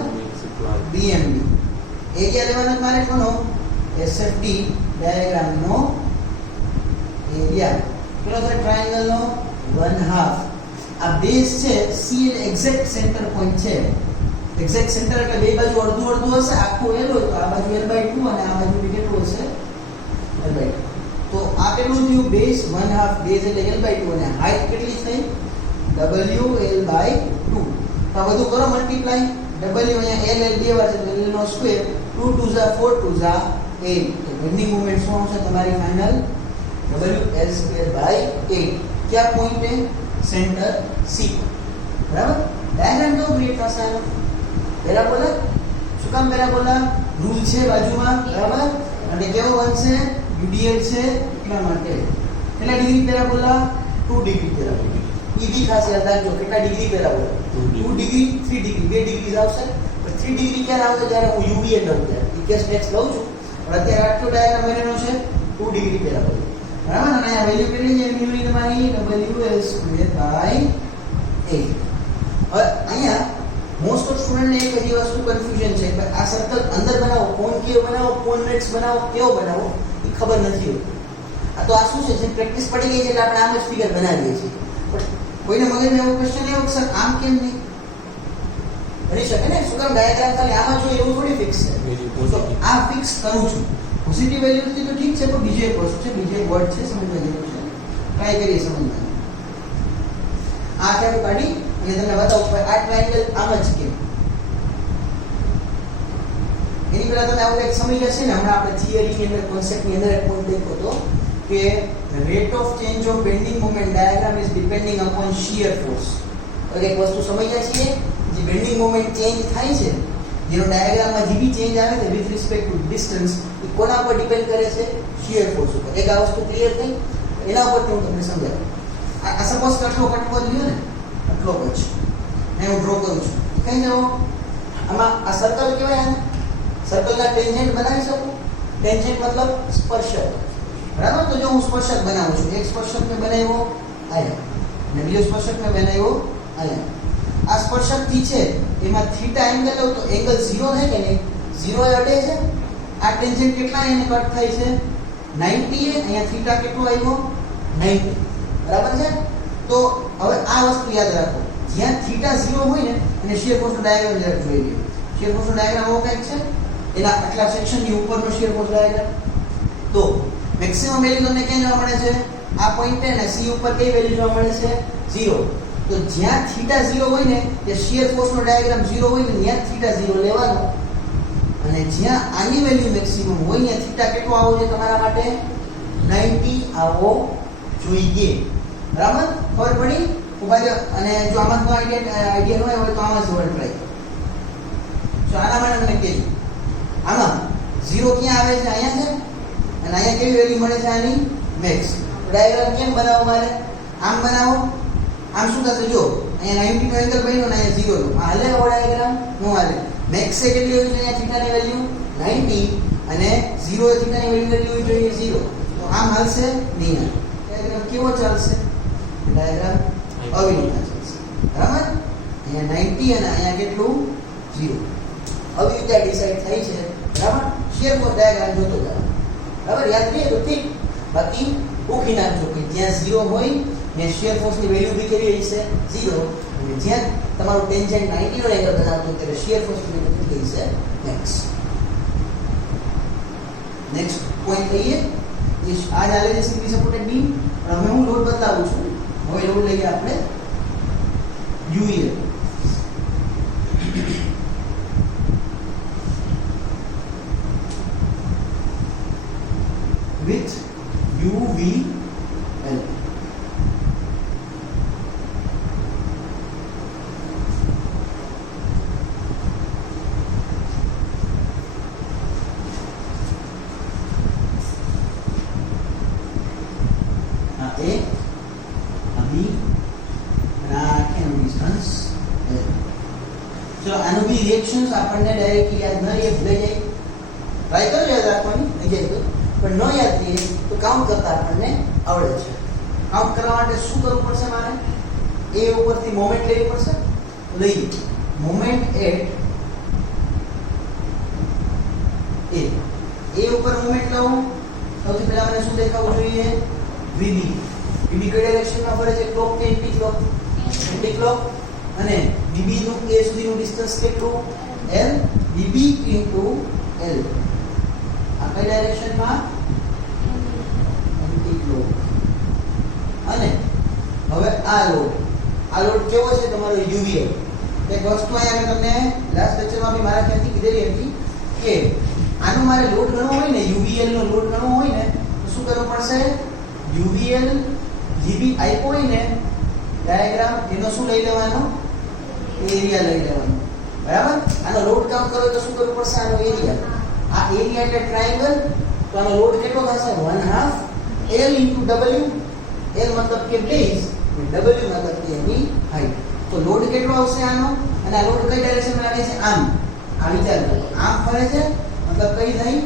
BMD એરિયા લેવાનો મારે કોનો SFD ડાયાગ્રામ નો એરિયા કેટલો છે ટ્રાયેંગલ નો 1/2 આ બેઝ છે C એ એક્ઝેક્ટ સેન્ટર પોઈન્ટ છે એક્ઝેક્ટ સેન્ટર એટલે બે બાજુ અડધું અડધું હશે આખું L હોય તો આ બાજુ L/2 અને આ બાજુ કેટલું હશે L/2 તો આ કેટલું થયું બેઝ 1/2 બેઝ એટલે L/2 અને હાઈટ કેટલી થઈ WL/2 તો આ બધું કરો મલ્ટીપ્લાય W અહીંયા L બે વાર છે તો L નો સ્ક્વેર 2 2 ઝા 4 2 ઝા 8 તો બેન્ડિંગ મોમેન્ટ શું આવશે તમારી ફાઇનલ WL/8 क्या पॉइंट है सेंटर C बराबर डायग्राम तो क्रिएट થશે આનો પેરાબોલા શું કામ પેરાબોલા રૂલ છે બાજુમાં બરાબર અને કેવો બનશે UDL છે એટલા માટે કેટલા ડિગ્રી પેરાબોલા 2 ડિગ્રી પેરાબોલા ઈ બી ખાસ યાદ રાખજો કેટલા degree parabola 2 degree 3 degree 2 degree આવશે પણ 3 ડિગ્રી ક્યારે આવશે જ્યારે હું UVL લઉં ત્યારે ઇકેસ ટેક્સ લઉં છું પણ અત્યારે આટલો ડાયગ્રામ બનેલો છે 2 ડિગ્રી પેરાબોલા બરાબર અને આ વેલ્યુ કેટલી છે એની તમારી WL/8 હવે અહીંયા મોસ્ટ ઓફ સ્ટુડન્ટ ને એક જ વસ્તુ કન્ફ્યુઝન છે કે આ સર્કલ અંદર બનાવો કોન કેવો બનાવો કોનવેક્સ બનાવો કેવો બનાવો એ ખબર નથી હોતી આ તો આ શું છે જે પ્રેક્ટિસ પડી ગઈ છે એટલે આપણે આમ જ ફિગર બનાવીએ છીએ પણ કોઈને મગજમાં એવો ક્વેશ્ચન એવો કે સર આમ કેમ નહીં બની શકે ને શું કામ ડાયાગ્રામ ખાલી આમાં જોઈએ એવું થોડી ફિક્સ છે તો આ ફિક્સ કરું છું પોઝિટિવ વેલ્યુ થી તો ઠીક છે પણ બીજો એક વસ્તુ છે બીજો એક વર્ડ છે સમજવા જેવું છે ટ્રાય કરીએ સમજવાનું આ કેમ કાઢી અને તમને બતાવું આ ટ્રાયેંગલ આમ જ કેમ એની પહેલા તમે આવું એક સમજી જશે ને હમણાં આપણે થિયરી ની અંદર કોન્સેપ્ટ ની અંદર એક પોઈન્ટ દેખો તો કે rate of change of bending moment diagram is depending upon shear force હવે એક વસ્તુ સમજ્યા છીએ જે બેન્ડિંગ મોમેન્ટ ચેન્જ થાય છે જેનો ડાયાગ્રામમાં જે બી ચેન્જ આવે છે વિથ રિસ્પેક્ટ ટુ ડિસ્ટન્સ એ કોના પર ડિપેન્ડ કરે છે શીયર ફોર્સ ઉપર એક આ વસ્તુ ક્લિયર થઈ એના ઉપરથી હું તમને સમજાવું આ સપોઝ આટલો કટકો લ્યો ને આટલો જ ને હું ડ્રો કરું છું કઈ જાઓ આમાં આ સર્કલ કહેવાય ને સર્કલના ટેન્જન્ટ બનાવી શકું ટેન્જન્ટ મતલબ સ્પર્શક બરાબર તો જો હું સ્પર્શક બનાવું છું એક સ્પર્શક મેં બનાવ્યો આયા અને બીજો સ્પર્શક મેં બનાવ્યો આયા આ સ્પર્શક થી છે એમાં થીટા એંગલ લો તો એંગલ 0 થાય કે નહીં 0 એ અડે છે આ ટેન્જન્ટ કેટલા એને કટ થાય છે 90 એ અહીંયા થીટા કેટલો આવ્યો 90 બરાબર છે તો હવે આ વસ્તુ યાદ રાખો જ્યાં થીટા 0 હોય ને અને શીયર ફોર્સ નો ડાયાગ્રામ જરા જોઈ લો શીયર ફોર્સ નો ડાયાગ્રામ આવો કંઈક છે એના આટલા સેક્શન ની ઉપરનો શીયર ફોર્સ ડાયાગ્રામ તો મેક્સિમમ વેલ્યુ તમને ક્યાં જોવા મળે છે આ પોઈન્ટ અને C ઉપર કઈ વેલ્યુ જોવા મળે છે 0 તો જ્યાં થીટા 0 હોય ને તે શીયર ફોર્સ નો ડાયાગ્રામ 0 હોય ને ત્યાં થીટા 0 લેવાનો અને જ્યાં આની વેલ્યુ મેક્સિમમ હોય ત્યાં થીટા કેટલો આવવો જોઈએ તમારા માટે 90 આવવો જોઈએ બરાબર ખબર પડી ઉભા અને જો આમાં તો આઈડિયા ન હોય તો આમાં જ વર્ડ ટ્રાય તો આના માટે મને કહેજો આમાં 0 ક્યાં આવે છે અહીંયા છે અને અહીંયા કેવી વેલ્યુ મળે છે આની મેક્સ ડાયાગ્રામ કેમ બનાવવો મારે આમ બનાવો આમ શું થશે જો અહીંયા 90 નો એંગલ બન્યો ને અહીંયા 0 નો આ હાલે ડાયાગ્રામ નો હાલે મેક્સ એ કેટલી હોય છે અહીંયા થીટાની વેલ્યુ 90 અને 0 એ થીટાની વેલ્યુ જોઈએ 0 તો આમ હાલશે નહીં ડાયાગ્રામ કેવો ચાલશે ડાયાગ્રામ અવિરુદ્ધ ચાલશે બરાબર અહીંયા 90 અને અહીંયા કેટલું 0 અવિરુદ્ધ ડિસાઈડ થઈ છે બરાબર શીયર ફોર્સ ડાયાગ્રામ જોતો જાવ બરાબર યાદ નહીં તો ઠીક બાકી ઓળખી નાખજો કે જ્યાં 0 હોય ને શીયર ફોર્સ ની વેલ્યુ બી કેવી હશે 0 અને જ્યાં તમારું ટેન્જન્ટ 90 નો એંગલ બનાવતો ત્યારે શીયર ફોર્સ ની વેલ્યુ કેટલી હશે મેક્સ નેક્સ્ટ પોઈન્ટ લઈએ કે આ ચાલે છે સિમ્પલી સપોર્ટેડ બીમ પણ હવે હું લોડ બતાવું છું હવે લોડ લઈએ આપણે UEL with UVL બધી રિએક્શન્સ આપણને ડાયરેક્ટ યાદ ન રહે, ભૂલાઈ જાય. ટ્રાય કરો યાદ રાખવાની, થઈ જાય તો. પણ ન યાદ રહીએ તો કાઉન્ટ કરતા આપણને આવડે છે. કાઉન્ટ કરવા માટે શું કરવું પડશે મારે? એ ઉપરથી મોમેન્ટ લેવી પડશે. લઈએ મોમેન્ટ એટ એ ઉપર મોમેન્ટ લઉં. સૌથી પહેલા મને શું દેખાવું જોઈએ? VB. VB કઈ ડાયરેક્શનમાં ફરે છે? ક્લોક કે એન્ટી ક્લોક? Anti clock. અને VB નું A સુધીનું ડિસ્ટન્સ કેટલું? L. VB into L. આ કઈ ડાયરેક્શનમાં? Anti clock. અને હવે આ લોડ કેવો છે? તમારો UVL. એક વસ્તુ અહીંયા મેં તમને લાસ્ટ લેક્ચરમાં બી મારા ખ્યાલથી કીધેલી હતી કે આનો મારે લોડ ગણવો હોય ને, UVL નો લોડ ગણવો હોય ને, તો શું કરવું પડશે? UVL GB આપ્યો હોય ને ડાયાગ્રામ, એનો શું લઈ લેવાનો? એરિયા લઈ લેવાનો. બરાબર? આનો લોડ કાઉન્ટ કરો તો શું કરવું પડશે? આનો એરિયા. આ એરિયા એટલે ટ્રાયેંગલ, તો આનો લોડ કેટલો થશે? 1/2 L into W. L મતલબ કે બેઝ, W મતલબ કે એની હાઈટ. તો લોડ કેટલો આવશે આનો? અને આ લોડ કઈ ડાયરેક્શનમાં લાગે છે? આમ. આ વિચાર કરો, આમ ફરે છે મતલબ કઈ થઈ?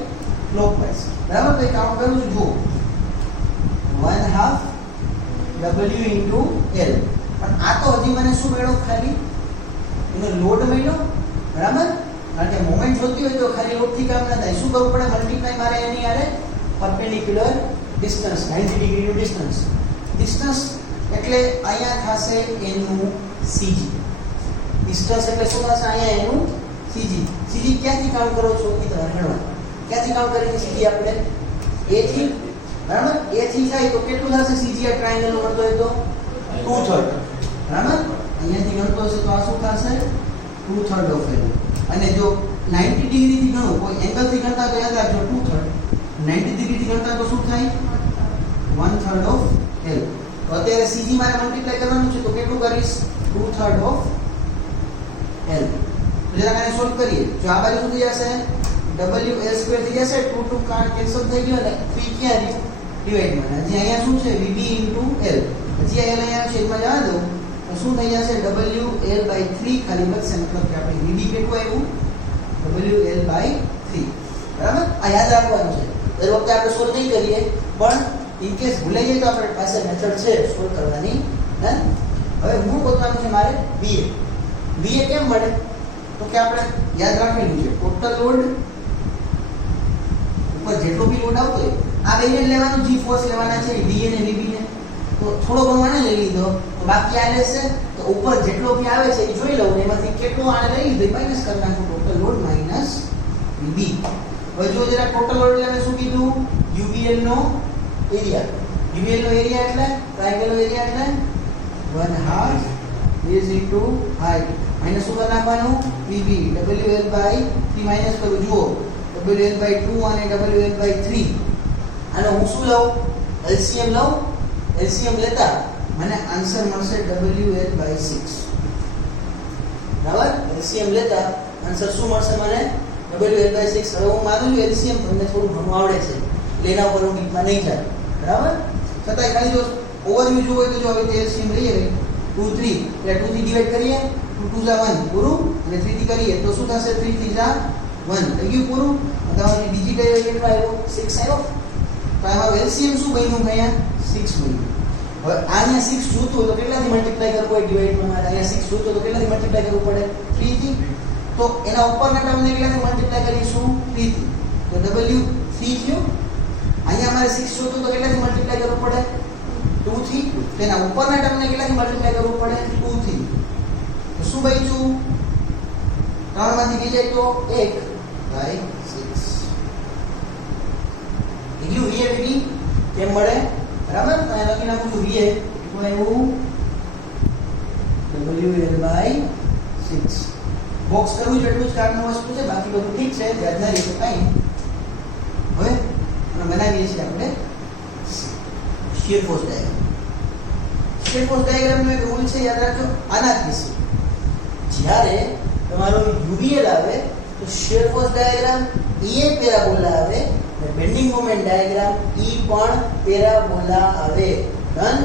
ક્લોકવાઇઝ. બરાબર? તો કાઉન્ટ કરું છું, જુઓ 1/2 W into L. પણ આ તો હજી મને શું મળ્યો? ખાલી એનો લોડ મળ્યો. બરાબર? કારણ કે મોમેન્ટ જોતી હોય તો ખાલી લોડથી કામ ના થાય. શું કરવું પડે? મલ્ટીપ્લાય મારે એની આરે પરપેન્ડિક્યુલર ડિસ્ટન્સ, 90 ડિગ્રીનું ડિસ્ટન્સ. ડિસ્ટન્સ એટલે અહીંયા થશે એનું CG. ડિસ્ટન્સ એટલે શું થશે? અહીંયા એનું CG. CG ક્યાંથી કાઉન્ટ કરો છો? એ તમારે ગણવાનું. ક્યાંથી કાઉન્ટ કરીએ CG આપણે? A થી. બરાબર? A થી થાય તો કેટલું થશે CG? આ ટ્રાયેંગલ નો મળતો હોય તો 2/3. બરાબર? અહીંયાથી ગણતો હશે તો આ શું થશે? 2/3 ઓફ L. અને જો 90 ડિગ્રીથી ગણો, કોઈ એંગલથી ગણતા તો યાદ રાખજો 2/3. 90 ડિગ્રીથી ગણતા તો શું થાય? 1/3 ઓફ L. તો અત્યારે CG મારે મલ્ટીપ્લાય કરવાનું છે તો કેટલું કરીશ? 2/3 ઓફ L. તો જરા આને સોલ્વ કરીએ. જો આ બાજુ શું થઈ જશે? WL² થઈ જશે. 2 2 કાર્ડ કેન્સલ થઈ ગયો અને 3 ક્યાં રહ્યું? ડિવાઇડમાં. હજી અહીંયા શું છે? VB into L. હજી L અહીંયા છેદમાં જવા દો તો શું થઈ જશે? WL/3 ખાલી બચશે. મતલબ કે આપણે VB કેટલું આવ્યું? WL/3. બરાબર? આ યાદ રાખવાનું છે. દર વખતે આપણે સોલ્વ નહીં કરીએ, પણ ઇન કેસ ભૂલાઈ જાય તો આપણી પાસે મેથડ છે સોલ્વ કરવાની. હવે હું ગોતવાનું છે મારે BA. BA કેમ મળે? તો કે આપણે યાદ રાખેલું છે ટોટલ લોડ ઉપર જેટલો બી લોડ આવતો હોય આ બેને લેવાનું, G ફોર્સ લેવાના છે BA ને VB ને. તો થોડો ઘણો આને લઈ લીધો તો બાકી આ લેશે. તો ઉપર જેટલો બી આવે છે એ જોઈ લઉં ને એમાંથી કેટલો આને લઈ લીધો માઈનસ કરી નાખું. Total load minus VB. હવે જો જરા ટોટલ લોડ એટલે શું કીધું? UVL નો એરિયા. UVL નો એરિયા એટલે ટ્રાયેંગલ નો એરિયા એટલે 1/2 બેઝ ઇન્ટુ હાઈટ માઈનસ શું કરી નાખવાનું? VB. WL/3 માઈનસ કરું. જુઓ WL/2 અને WL/3. આનો હું શું લઉં? LCM લઉં. LCM લેતા મને આન્સર મળશે WL/6. બરાબર? LCM લેતા આન્સર શું મળશે મને? WL/6. હવે હું માનું છું LCM તમને થોડું ઘણું આવડે છે, લેના ઉપર હું ડીપમાં નહીં જાય. બરાબર? છતાંય ખાલી જો ઓવરવ્યુ જોવો હોય તો જો હવે LCM લઈએ 2 3 એટલે 2 થી ડિવાઈડ કરીએ 2 2 જા 1 પૂરું, અને 3 થી કરીએ તો શું થશે? 3 3 જા 1 થઈ ગયું પૂરું. તમારી બીજી કઈ કેટલો આવ્યો? 6 આવ્યો. તો આમાં LCM શું બન્યું? અહીંયા 6 બન્યું. હવે અહીંયા 6 જોતું હોય તો કેટલાથી મલ્ટીપ્લાય કરવું હોય? ડિવાઈડમાં મારે અહીંયા 6 જોતું તો કેટલાથી મલ્ટીપ્લાય કરવું પડે? 3 થી. તો એના ઉપરના ટર્મને કેટલાથી મલ્ટીપ્લાય કરીશું? 3 થી. તો W 3 થયો. અહીંયા અમારે 6 જોતું તો કેટલાથી મલ્ટીપ્લાય કરવું પડે? 2 થી. તો એના ઉપરના ટર્મને કેટલાથી મલ્ટીપ્લાય કરવું પડે? 2 થી. તો શું બચ્યું? 3 માંથી ગઈ જાય તો 1/6. બીજું VA VB કેમ મળે? બરાબર? તો અહીંયા લખી નાખું છું VA તો એવું WL/6. બોક્સ કરવું છે એટલું જ કામનું વસ્તુ છે, બાકી બધું ઠીક છે. યાદ ના રહે તો કાંઈ. હવે અને બનાવીએ છીએ આપણે shear force diagram. Shear force ડાયાગ્રામનો એક રૂલ છે, યાદ રાખજો. આના કિસ્સે જ્યારે તમારો UVL આવે તો shear force diagram EA parabola આવે, અને બેન્ડિંગ મોમેન્ટ ડાયાગ્રામ E પણ પેરાબોલા આવે. ડન?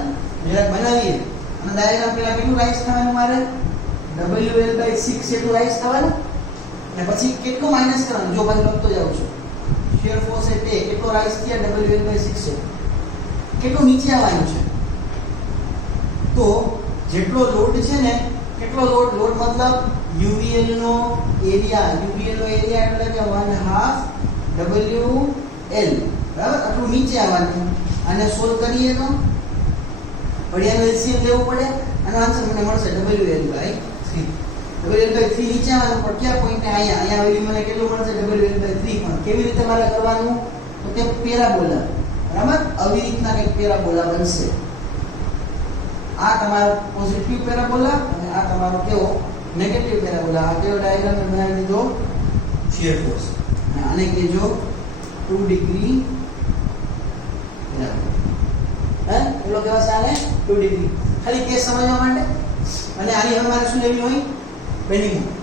જરાક બનાવીએ. અને ડાયાગ્રામ પેલા કેટલું રાઈઝ થવાનું? મારે WL/6 જેટલું રાઈઝ થવાનું. અને પછી કેટલું માઈનસ કરવાનું, જો ભાઈ લખતો જાઉં છું, શિયર ફોર્સ એટલે કેટલો રાઈઝ થયા WL/6 છે, કેટલું નીચે આવવાનું છે, તો જેટલો લોડ છે ને, કેટલો લોડ, લોડ મતલબ UVL નો એરિયા, UVL નો એરિયા એટલે કે 1/2 WL, બરાબર, આટલું નીચે આવવાનું. આને સોલ્વ કરીએ તો વડિયાનો LCM લેવું પડે, આનો આન્સર મને મળશે WL/3. WL/3 નીચે આવવાનું, પણ કયા પોઈન્ટે, અહીંયા વેલ્યુ મને કેટલું મળશે WL/3. પણ કેવી રીતે મારે કરવાનું, તો તે પેરાબોલા, બરાબર, આવી રીતના એક પેરાબોલા બનશે. આ તમારો પોઝિટિવ પેરાબોલા અને આ તમારો કેવો નેગેટિવ પેરાબોલા. આ કેવો ડાયાગ્રામ બનાવી દીધો, શિયર ફોર્સ. અને આને કહેજો 2 ડિગ્રી પેરાબોલા. એટલો કેવા છે આને 2 ડિગ્રી, ખાલી કેસ સમજવા માટે. અને આની હવે મારે શું લેવી હોય, બેન્ડિંગ મોમેન્ટ.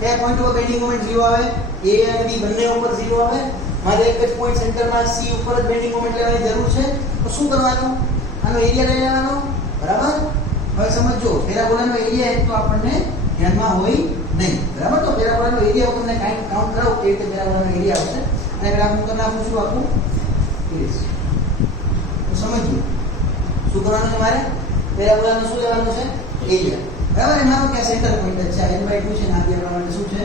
કયા પોઈન્ટ ઉપર બેન્ડિંગ મોમેન્ટ 0 આવે, A અને B બંને ઉપર 0 આવે. મારે એક જ પોઈન્ટ સેન્ટરમાં C ઉપર જ બેન્ડિંગ મોમેન્ટ લેવાની જરૂર છે. તો શું કરવાનું, આનો એરિયા લઈ લેવાનો, બરાબર. હવે સમજો, પેરાબોલાનો એરિયા એક તો આપણને ધ્યાનમાં હોય નહીં, બરાબર. તો પેરાબોલાનો એરિયા હું તમને કાઉન્ટ કરાવું કે રીતે પેરાબોલાનો એરિયા આવશે. અને ગ્રાફ હું તમને આપું છું આખું સિરીઝ. તો સમજીએ શું કરવાનું છે મારે, પેરાબોલાનો શું લેવાનું છે, એરિયા, બરાબર. એમાં કે સેન્ટર પોઈન્ટ છે, આ L/2 છે ને આ બે માટે શું છે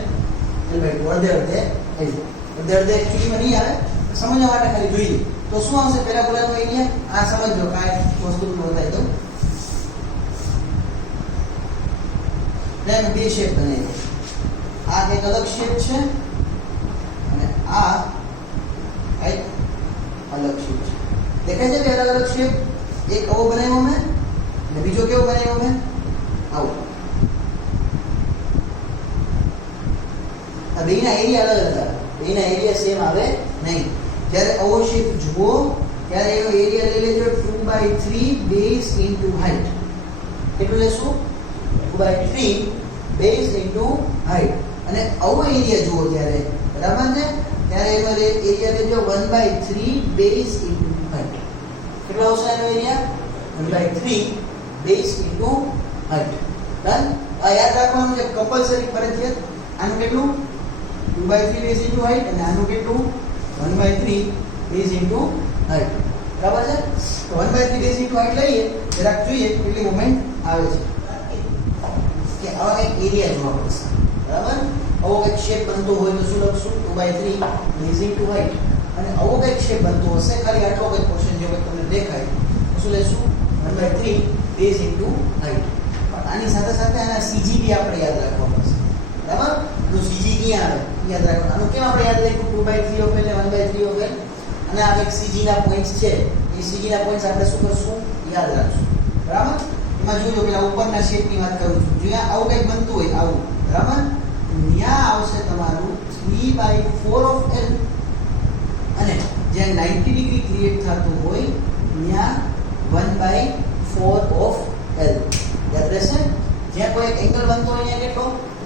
L/2, અડધે અડધે એકચ્યુઅલીમાં નહીં આવે, સમજવા માટે ખાલી જોઈએ. તો શું આવશે પેરાબોલાનો એરિયા, આ સમજો, કાંઈ વસ્તુ બતાવી દઉં. બે શેપ બને, આ એક અલગ શેપ છે અને આ એક અલગ શેપ છે. દેખાય છે કે અલગ અલગ શેપ, એક આવો બનાવ્યો મેં અને બીજો કેવો બનાવ્યો મેં, આવો. આ બેના એરિયા અલગ અલગ, બેના એરિયા સેમ આવે નહીં. જ્યારે આવો શેપ જુઓ ત્યારે એનો એરિયા લઈ લેજો 2/3 બેઝ ઇન્ટુ હાઈટ. કેટલું લેશું, 2/3 બેઝ ઇન્ટુ હાઈટ. અને આવો એરિયા જુઓ ત્યારે, બરાબર ને, ત્યારે એનો એરિયા લેજો 1/3 બેઝ ઇન્ટુ હાઈટ. કેટલો આવશે એનો area, 1/3 base into height. Done. આ યાદ રાખવાનું છે, કમ્પલસરી ફરજિયાત. આનું કેટલું 2/3 બેઝ ઇન્ટુ હાઈટ અને આનું કેટલું 1/3 બેઝ ઇન્ટુ હાઈટ, બરાબર છે. તો 1/3 બેઝ ઇન્ટુ હાઈટ લઈએ, જરાક જોઈએ કેટલી મોમેન્ટ આવે છે. કે આવા એક એરિયા જોવા પડશે, બરાબર. આવો કંઈક શેપ બનતો હોય તો શું લખશું, 2/3 બેઝ ઇન્ટુ હાઈટ. અને આવો કંઈક શેપ બનતો હશે, ખાલી આટલો કંઈક પોર્શન જેવો તમને દેખાય તો શું લેશું, 1/3 બેઝ ઇન્ટુ હાઈટ. પણ આની સાથે સાથે આના CG બી આપણે યાદ રાખવા પડશે, બરાબર. તો CG ક્યાં આવે યાદ રાખવાનું. આનું કેમ આપણે યાદ રાખ્યું, 2/3 ઓફ L અને 1/3 ઓફ L. અને આ એક CG ના પોઈન્ટ્સ છે, એ CG ના પોઈન્ટ્સ આપણે શું કરશું, યાદ રાખશું, બરાબર. એમાં જોજો, પેલા ઉપરના શેપની વાત કરું છું, જ્યાં આવું કંઈક બનતું હોય આવું, બરાબર, ત્યાં આવશે તમારું 3/4 ઓફ L. અને જ્યાં 90 ડિગ્રી ક્રિએટ થતું હોય ત્યાં 1/4 ઓફ L. યાદ રહેશે. જ્યાં કોઈ એંગલ બનતો હોય ત્યાં કેટલો,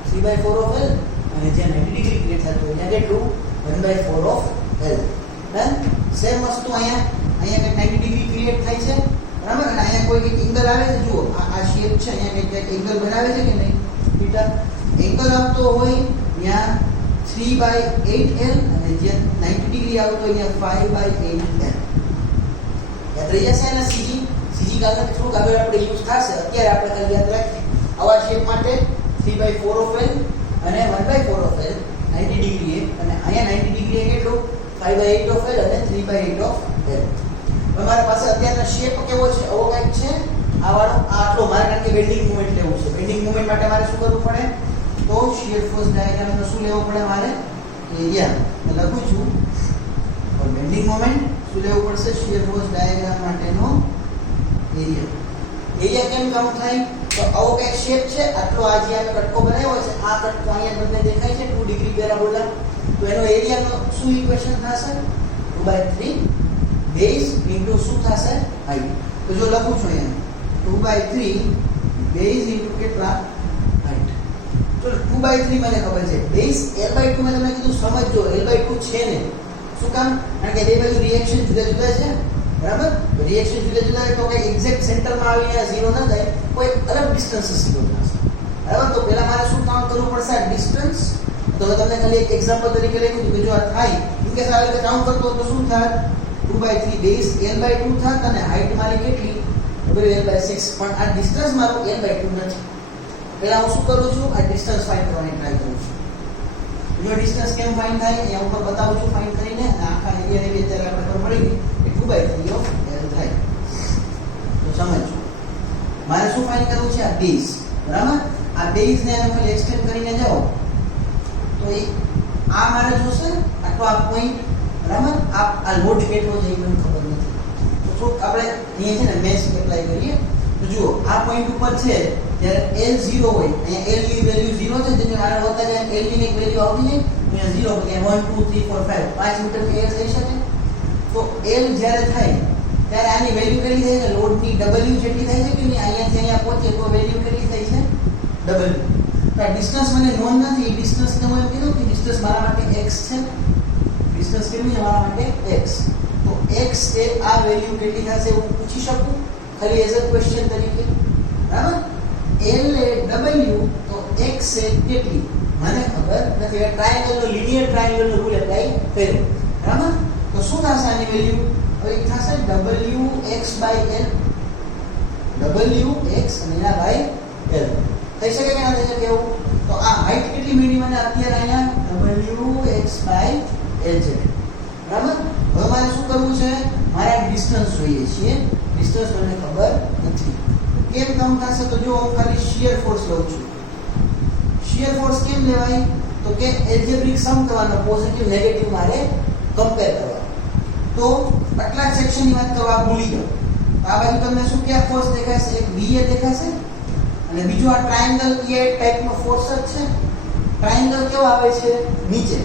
3/4 ઓફ L. અને જ્યાં 90 ડિગ્રી ક્રિએટ થતું હોય ત્યાં કેટલું, 1/4 ઓફ L. ડન. સેમ વસ્તુ અહીંયા કંઈક 90 ડિગ્રી ક્રિએટ થાય છે, બરાબર. અને અહીંયા કોઈ એક એંગલ આવે છે, જુઓ આ શેપ છે, અહીંયા કંઈક એંગલ બનાવે છે કે નહીં, થીટા. એંગલ આવતો હોય ત્યાં 3/8 L અને જ્યાં 90 ડિગ્રી આવતો હોય ત્યાં 5/8 L. યાદ રહી જશે એના CG કાગળ થોડુંક આગળ આપણે યુઝ થશે. અત્યારે આપણે ખાલી યાદ રાખીએ, આવા શેપ માટે 3/4 ઓફ L અને 1/4 ઓફ L 90 ડિગ્રી, અને અહીંયા 90 ડિગ્રી કેટલું, 5/8 ઓફ L અને 3/8 ઓફ L. મારી પાસે અત્યારનો શેપ કેવો છે, આવો કંઈક છે. આ વાળો આટલો મારે, કારણ કે બેન્ડિંગ મોમેન્ટ લેવું છે. બેન્ડિંગ મોમેન્ટ માટે મારે શું કરવું પડે, તો શિયર ફોર્સ ડાયાગ્રામનો શું લેવો પડે, મારે એરિયા લખું છું. બેન્ડિંગ મોમેન્ટ શું લેવું પડશે, શિયર ફોર્સ ડાયાગ્રામ માટેનો એરિયા. એરિયા કેમ કાઉન્ટ થાય, તો આવો કંઈક શેપ છે, આટલો આ જે આપણે કટકો બનાવ્યો છે, આ કટકો અહીંયા તમને દેખાય છે 2 ડિગ્રી પેરાબોલા. તો એનો એરિયાનો શું ઇક્વેશન થશે, 2/3 બેઝ ઇન્ટુ શું થશે, હાઈટ. તો જો લખું છું અહીંયા 2/3 બેઝ ઇન્ટુ કેટલા, હાઈટ. ચલો 2/3 મને ખબર છે, બેઝ L/2 મેં તમને કીધું સમજો, L/2 છે ને, શું કામ, કારણ કે બે બાજુ રિએક્શન જુદા જુદા છે, બરાબર. રિએક્શન જુદા જુદા હોય તો કંઈ એક્ઝેક્ટ સેન્ટરમાં આવીને 0 ન થાય, કોઈ અલગ ડિસ્ટન્સ 0 થશે, બરાબર. તો પહેલા મારે શું કાઉન્ટ કરવું પડશે, આ ડિસ્ટન્સ તો હવે તમને ખાલી એક એક્ઝામ્પલ તરીકે લખ્યું કે જો આ થાય કે સારી રીતે કાઉન્ટ કરતો તો શું થાય 2/3 બેઝ l/2 થાત અને હાઈટ મારી કેટલી l/6 પણ આ ડિસ્ટન્સ મારું l/2 નથી. પહેલા હું શું કરું છું આ ડિસ્ટન્સ ફાઇન્ડ કરવાની ટ્રાય કરું છું. જો ડિસ્ટન્સ કેમ ફાઇન્ડ થાય અહીંયા ઉપર બતાવું છું ફાઇન્ડ કરીને અને આખા એરિયાને બી અત્યારે આપણે ખબર પડી ગઈ કે 2/3 ઓફ l થાય. તો સમજો મારે શું ફાઇન્ડ કરવું છે આ બેઝ બરાબર. આ બેઝ ને તમે એક્સટેન્ડ કરીને જાઓ તો એ આ મારે જોશે આટલો આ પોઈન્ટ બરાબર. આ લોડ કેટલો છે એ મને ખબર નથી તો થોડુંક આપણે અહીંયા છે ને મેશ એપ્લાય કરીએ તો જુઓ આ પોઈન્ટ ઉપર છે જ્યારે l 0 હોય અહીંયા l ની વેલ્યુ 0 છે જેને આને હોતા જાય l ની એક વેલ્યુ આવતી જાય તો અહીંયા 0 તો 1 2 3 4 5 મીટર કે l થઈ શકે. તો l જ્યારે થાય ત્યારે આની વેલ્યુ કેટલી થાય છે લોડની w જેટલી થાય છે કે નહીં અહીંયાથી અહીંયા પહોંચે તો વેલ્યુ કેટલી થાય છે w. તો આ ડિસ્ટન્સ મને નોન નથી. ડિસ્ટન્સ ને હું એમ કીધું કે ડિસ્ટન્સ મારા માટે x છે. ડિસ્ટન્સ કેટલું છે મારા માટે x. તો x એ આ વેલ્યુ કેટલી થશે હું પૂછી શકું ખાલી એઝ અ ક્વેશ્ચન તરીકે બરાબર. l એ w તો x એ કેટલી મને ખબર નથી. એ ટ્રાયેંગલનો લિનિયર ટ્રાયેંગલનો રૂલ એપ્લાય કર્યો બરાબર. તો શું થશે આની વેલ્યુ હવે થશે w x/l w x અને એના બાય l થઈ શકે કે ના થઈ શકે એવું. તો આ હાઈટ કેટલી મળી મને અત્યારે અહીંયા w x/l છે બરાબર. હવે મારે શું કરવું છે મારે ડિસ્ટન્સ જોઈએ છે. ડિસ્ટન્સ મને ખબર નથી કેમ કામ થશે તો જો હું ખાલી શીયર ફોર્સ લઉં છું. શીયર ફોર્સ કેમ લેવાય તો કે એલ્જેબ્રિક સમ કરવાનો પોઝિટિવ નેગેટિવ મારે કમ્પેર કરવા. તો આટલા સેક્શનની વાત કરવા ભૂલી જાઓ. આ બાજુ તમને શું ક્યાં ફોર્સ દેખાશે એક VA દેખાશે અને બીજો આ ટ્રાયેંગલ એ ટાઈપનો ફોર્સ જ છે. ટ્રાયેંગલ કેવો આવે છે નીચે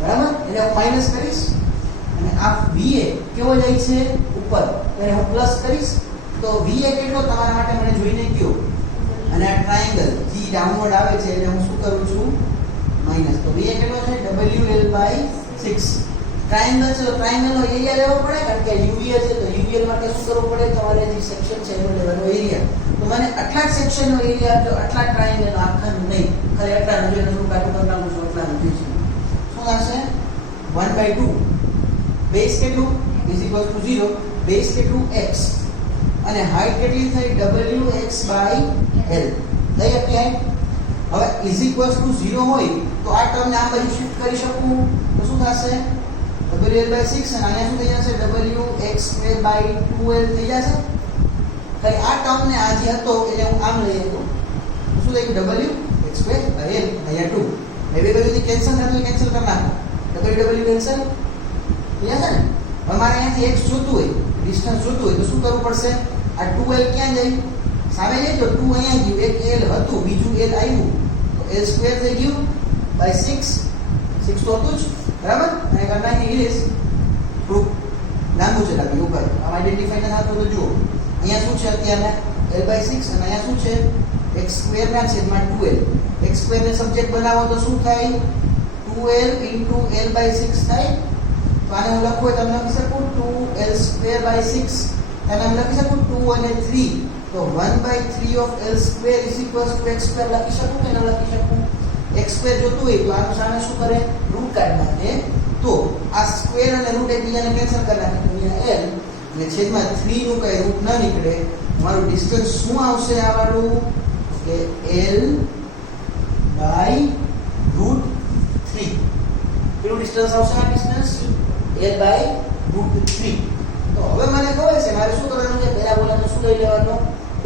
બરાબર એટલે હું માઈનસ કરીશ અને આ VA કેવો જાય છે ઉપર એટલે હું પ્લસ કરીશ. તો VA કેટલો તમારા માટે મને જોઈને કયો અને આ ટ્રાયેંગલ જે ડાઉનવર્ડ આવે છે એટલે હું શું કરું છું માઈનસ. તો VA કેટલો છે WL/6. ટ્રાયેંગલ છે તો ટ્રાયેંગલનો એરિયા લેવો પડે કારણ કે UVL છે તો UVL માટે શું કરવું પડે તમારે જે સેક્શન છે એનો લેવાનો એરિયા. તો મને આટલા સેક્શનનો એરિયા આપજો આટલા ટ્રાયેંગલનો આખાનું નહીં ખાલી આટલા નજરનું હું કાઢું કરી નાખું છું આટલા નથી છે. શું થશે 1/2 બેઝ કેટલું ઇઝ ઇક્વલ ટુ 0 બેઝ કેટલું x અને હાઈટ કેટલી થઈ w x/l થઈ આપી હાઈટ. હવે ઇઝ ઇક્વલ ટુ 0 હોય તો આ ટર્મને આ બાજુ શિફ્ટ કરી શકું તો શું થશે WL/6 અને અહીંયા શું થઈ જશે WX²/2l થઈ જશે. ખાલી આ ટર્મને આ જે હતો એટલે હું આમ લઈ હતો શું થઈ ગયું WX²/l અહીંયા 2 બે બાજુથી કેન્સલ થતું કેન્સલ કરી નાખો WW કેન્સલ થઈ જશે ને. હવે મારે અહીંયાથી x જોતું હોય ડિસ્ટન્સ જોતું હોય તો શું કરવું પડશે આ 2l ક્યાં જાય સામે જાય તો 2 અહીંયા ગયું એક l હતું બીજું l આવ્યું તો l² થઈ ગયું by 6 6 તો હતું જ બરાબર. અને કરનાની ઇંગ્લિશ થોડુંક લાંબુ છે લાગ્યું ઉપર આમ આઈડેન્ટિફાઈ ના થતો તો જુઓ અહીંયા શું છે અત્યારે l/6 અને અહીંયા શું છે x² ના છેદમાં 2l. x² ને સબ્જેક્ટ બનાવો તો શું થાય 2l * l/6 થાય. તો આને હું લખું તમને લખી શકું 2l²/6 અને હું લખી શકું 2 અને 3 તો 1/3 of l² = x² લખી શકું કે ન લખી શકું. x² જોતું હોય તો આનું સામે શું કરે રૂટ કાઢી નાખે. તો આ સ્ક્વેર અને રૂટ એકબીજાને કેન્સલ કરી નાખે તો અહીંયા l અને છેદમાં 3 નું કઈ રૂટ ન નીકળે. મારું ડિસ્ટન્સ શું આવશે આ વાળું કે l/√3 કેટલું ડિસ્ટન્સ આવશે આ ડિસ્ટન્સ l/√3. તો હવે મને ખબર છે મારે શું કરવાનું છે પેરાબોલાનો શું લઈ લેવાનો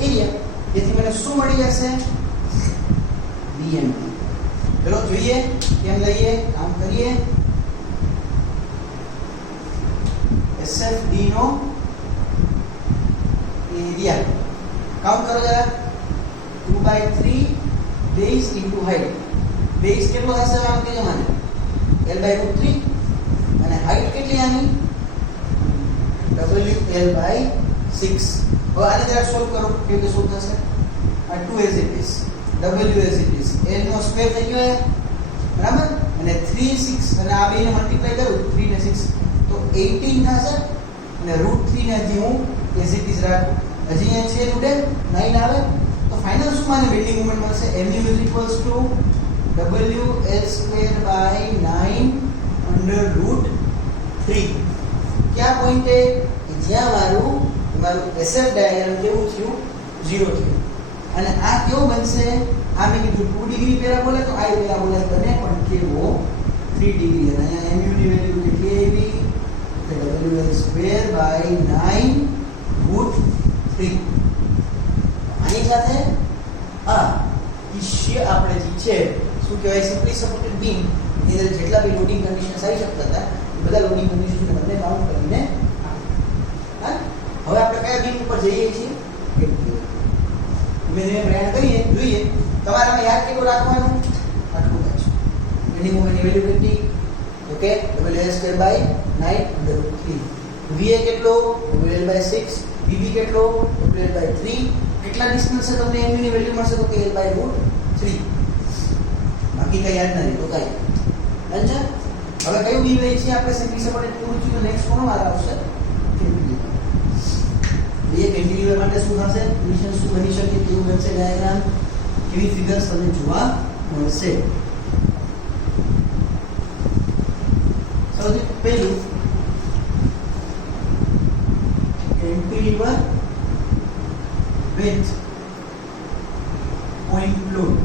એરિયા જેથી મને શું મળી જશે BMP. ચલો જોઈએ કેમ લઈએ કામ કરીએ. SFD નો એરિયા કાઉન્ટ કરો જરા 2/3 બેઝ ઇન્ટુ હાઈટ. બેઝ કેટલો થશે આમ કહેજો મને l/√3 અને હાઈટ કેટલી આની WL/6. હવે આને જરા સોલ્વ કરો કેવી રીતે સોલ્વ થશે. આ 2 as it is w as it is l નો સ્ક્વેર થઈ ગયો બરાબર અને 3 6 અને આ બેને મલ્ટીપ્લાય કરું 3 ને 6 તો 18 થશે અને √3 ને હજી હું as it is રાખું. હજી અહીંયા છે રૂટ 9 આવે તો ફાઇનલ શું મને બેન્ડિંગ મોમેન્ટ મળશે mu = WL²/9 √3 क्या પોઈન્ટ છે જ્યાં મારું SF ડાયાગ્રામ કેવું થયું 0 થયું અને આ કેવો બનશે આ મેં કીધું 2 ડિગ્રી પેરાબોલા તો આ પેરાબોલા બને પણ કેવો 3 ડિગ્રી અને અહીંયા mu ની વેલ્યુ કેટલી આવી WL²/9 √3 આની સાથે આ ઈશ્ય આપણે જે છે શું કહેવાય સિમ્પલી સપોર્ટેડ બીમ ની અંદર જેટલા બી લોડિંગ કન્ડિશન્સ આવી શકતા હતા એ બધા લોડિંગ કન્ડિશન્સને બંને કાઉન્ટ કરીને હા હવે આપણે કયા બીમ ઉપર જઈએ છીએ મેં પ્રયાણ કરીએ જોઈએ તમારામાં યાદ કેટલું રાખવાનું આટલું જ બેન્ડિંગ મોમેન્ટની વેલ્યુ કેટલી ઓકે WL²/9 √3 VA કેટલો WL/6 VB કેટલો WL/3 કેટલા ડિસ્ટન્સ છે તમને mu ની વેલ્યુ મળશે તો કે L/√3 બાકી કઈ યાદ નથી તો કઈ સમજ્યા હવે કયું બીમ લઈ છે આપણે સિમ્પલી સપોર્ટેડ પૂરું થયું નેક્સ્ટ કોનો વાર આવશે ये કેન્ટિલીવર માટે શું થશે કન્ડિશન શું બની શકે કેવું બનશે ડાયાગ્રામ કેવી ફિગર્સ તમને જોવા મળશે સૌથી પહેલું કેન્ટિલીવર વિથ પોઈન્ટ લોડ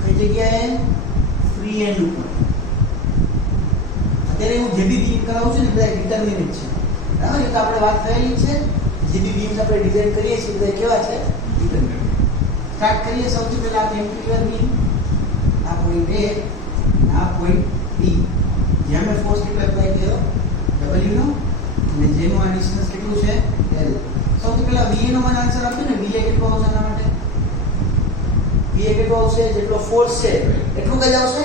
કઈ જગ્યાએ ફ્રી એન્ડ ઉપર અત્યારે હું જે બી બીમ કરાવું છું ને બધા ડિટરમિનેટ છે બરાબર એ તો આપણે વાત થયેલી છે જે બી બીમ્સ આપણે ડિઝાઇન કરીએ છીએ બધા કેવા છે ડિટરમિનેટ સ્ટાર્ટ કરીએ સૌથી પહેલા આ કેન્ટિલીવર બીમ આ પોઈન્ટ A આ પોઈન્ટ B જ્યાં મેં ફોર્સ કેટલો એપ્લાય કર્યો W નો અને જેનું આ ડિસ્ટન્સ કેટલું છે L સૌથી પહેલા VA નો મને આન્સર આપ્યો ને VA કેટલો આવશે આના માટે VA કેટલો આવશે જેટલો ફોર્સ છે એટલું જ આવશે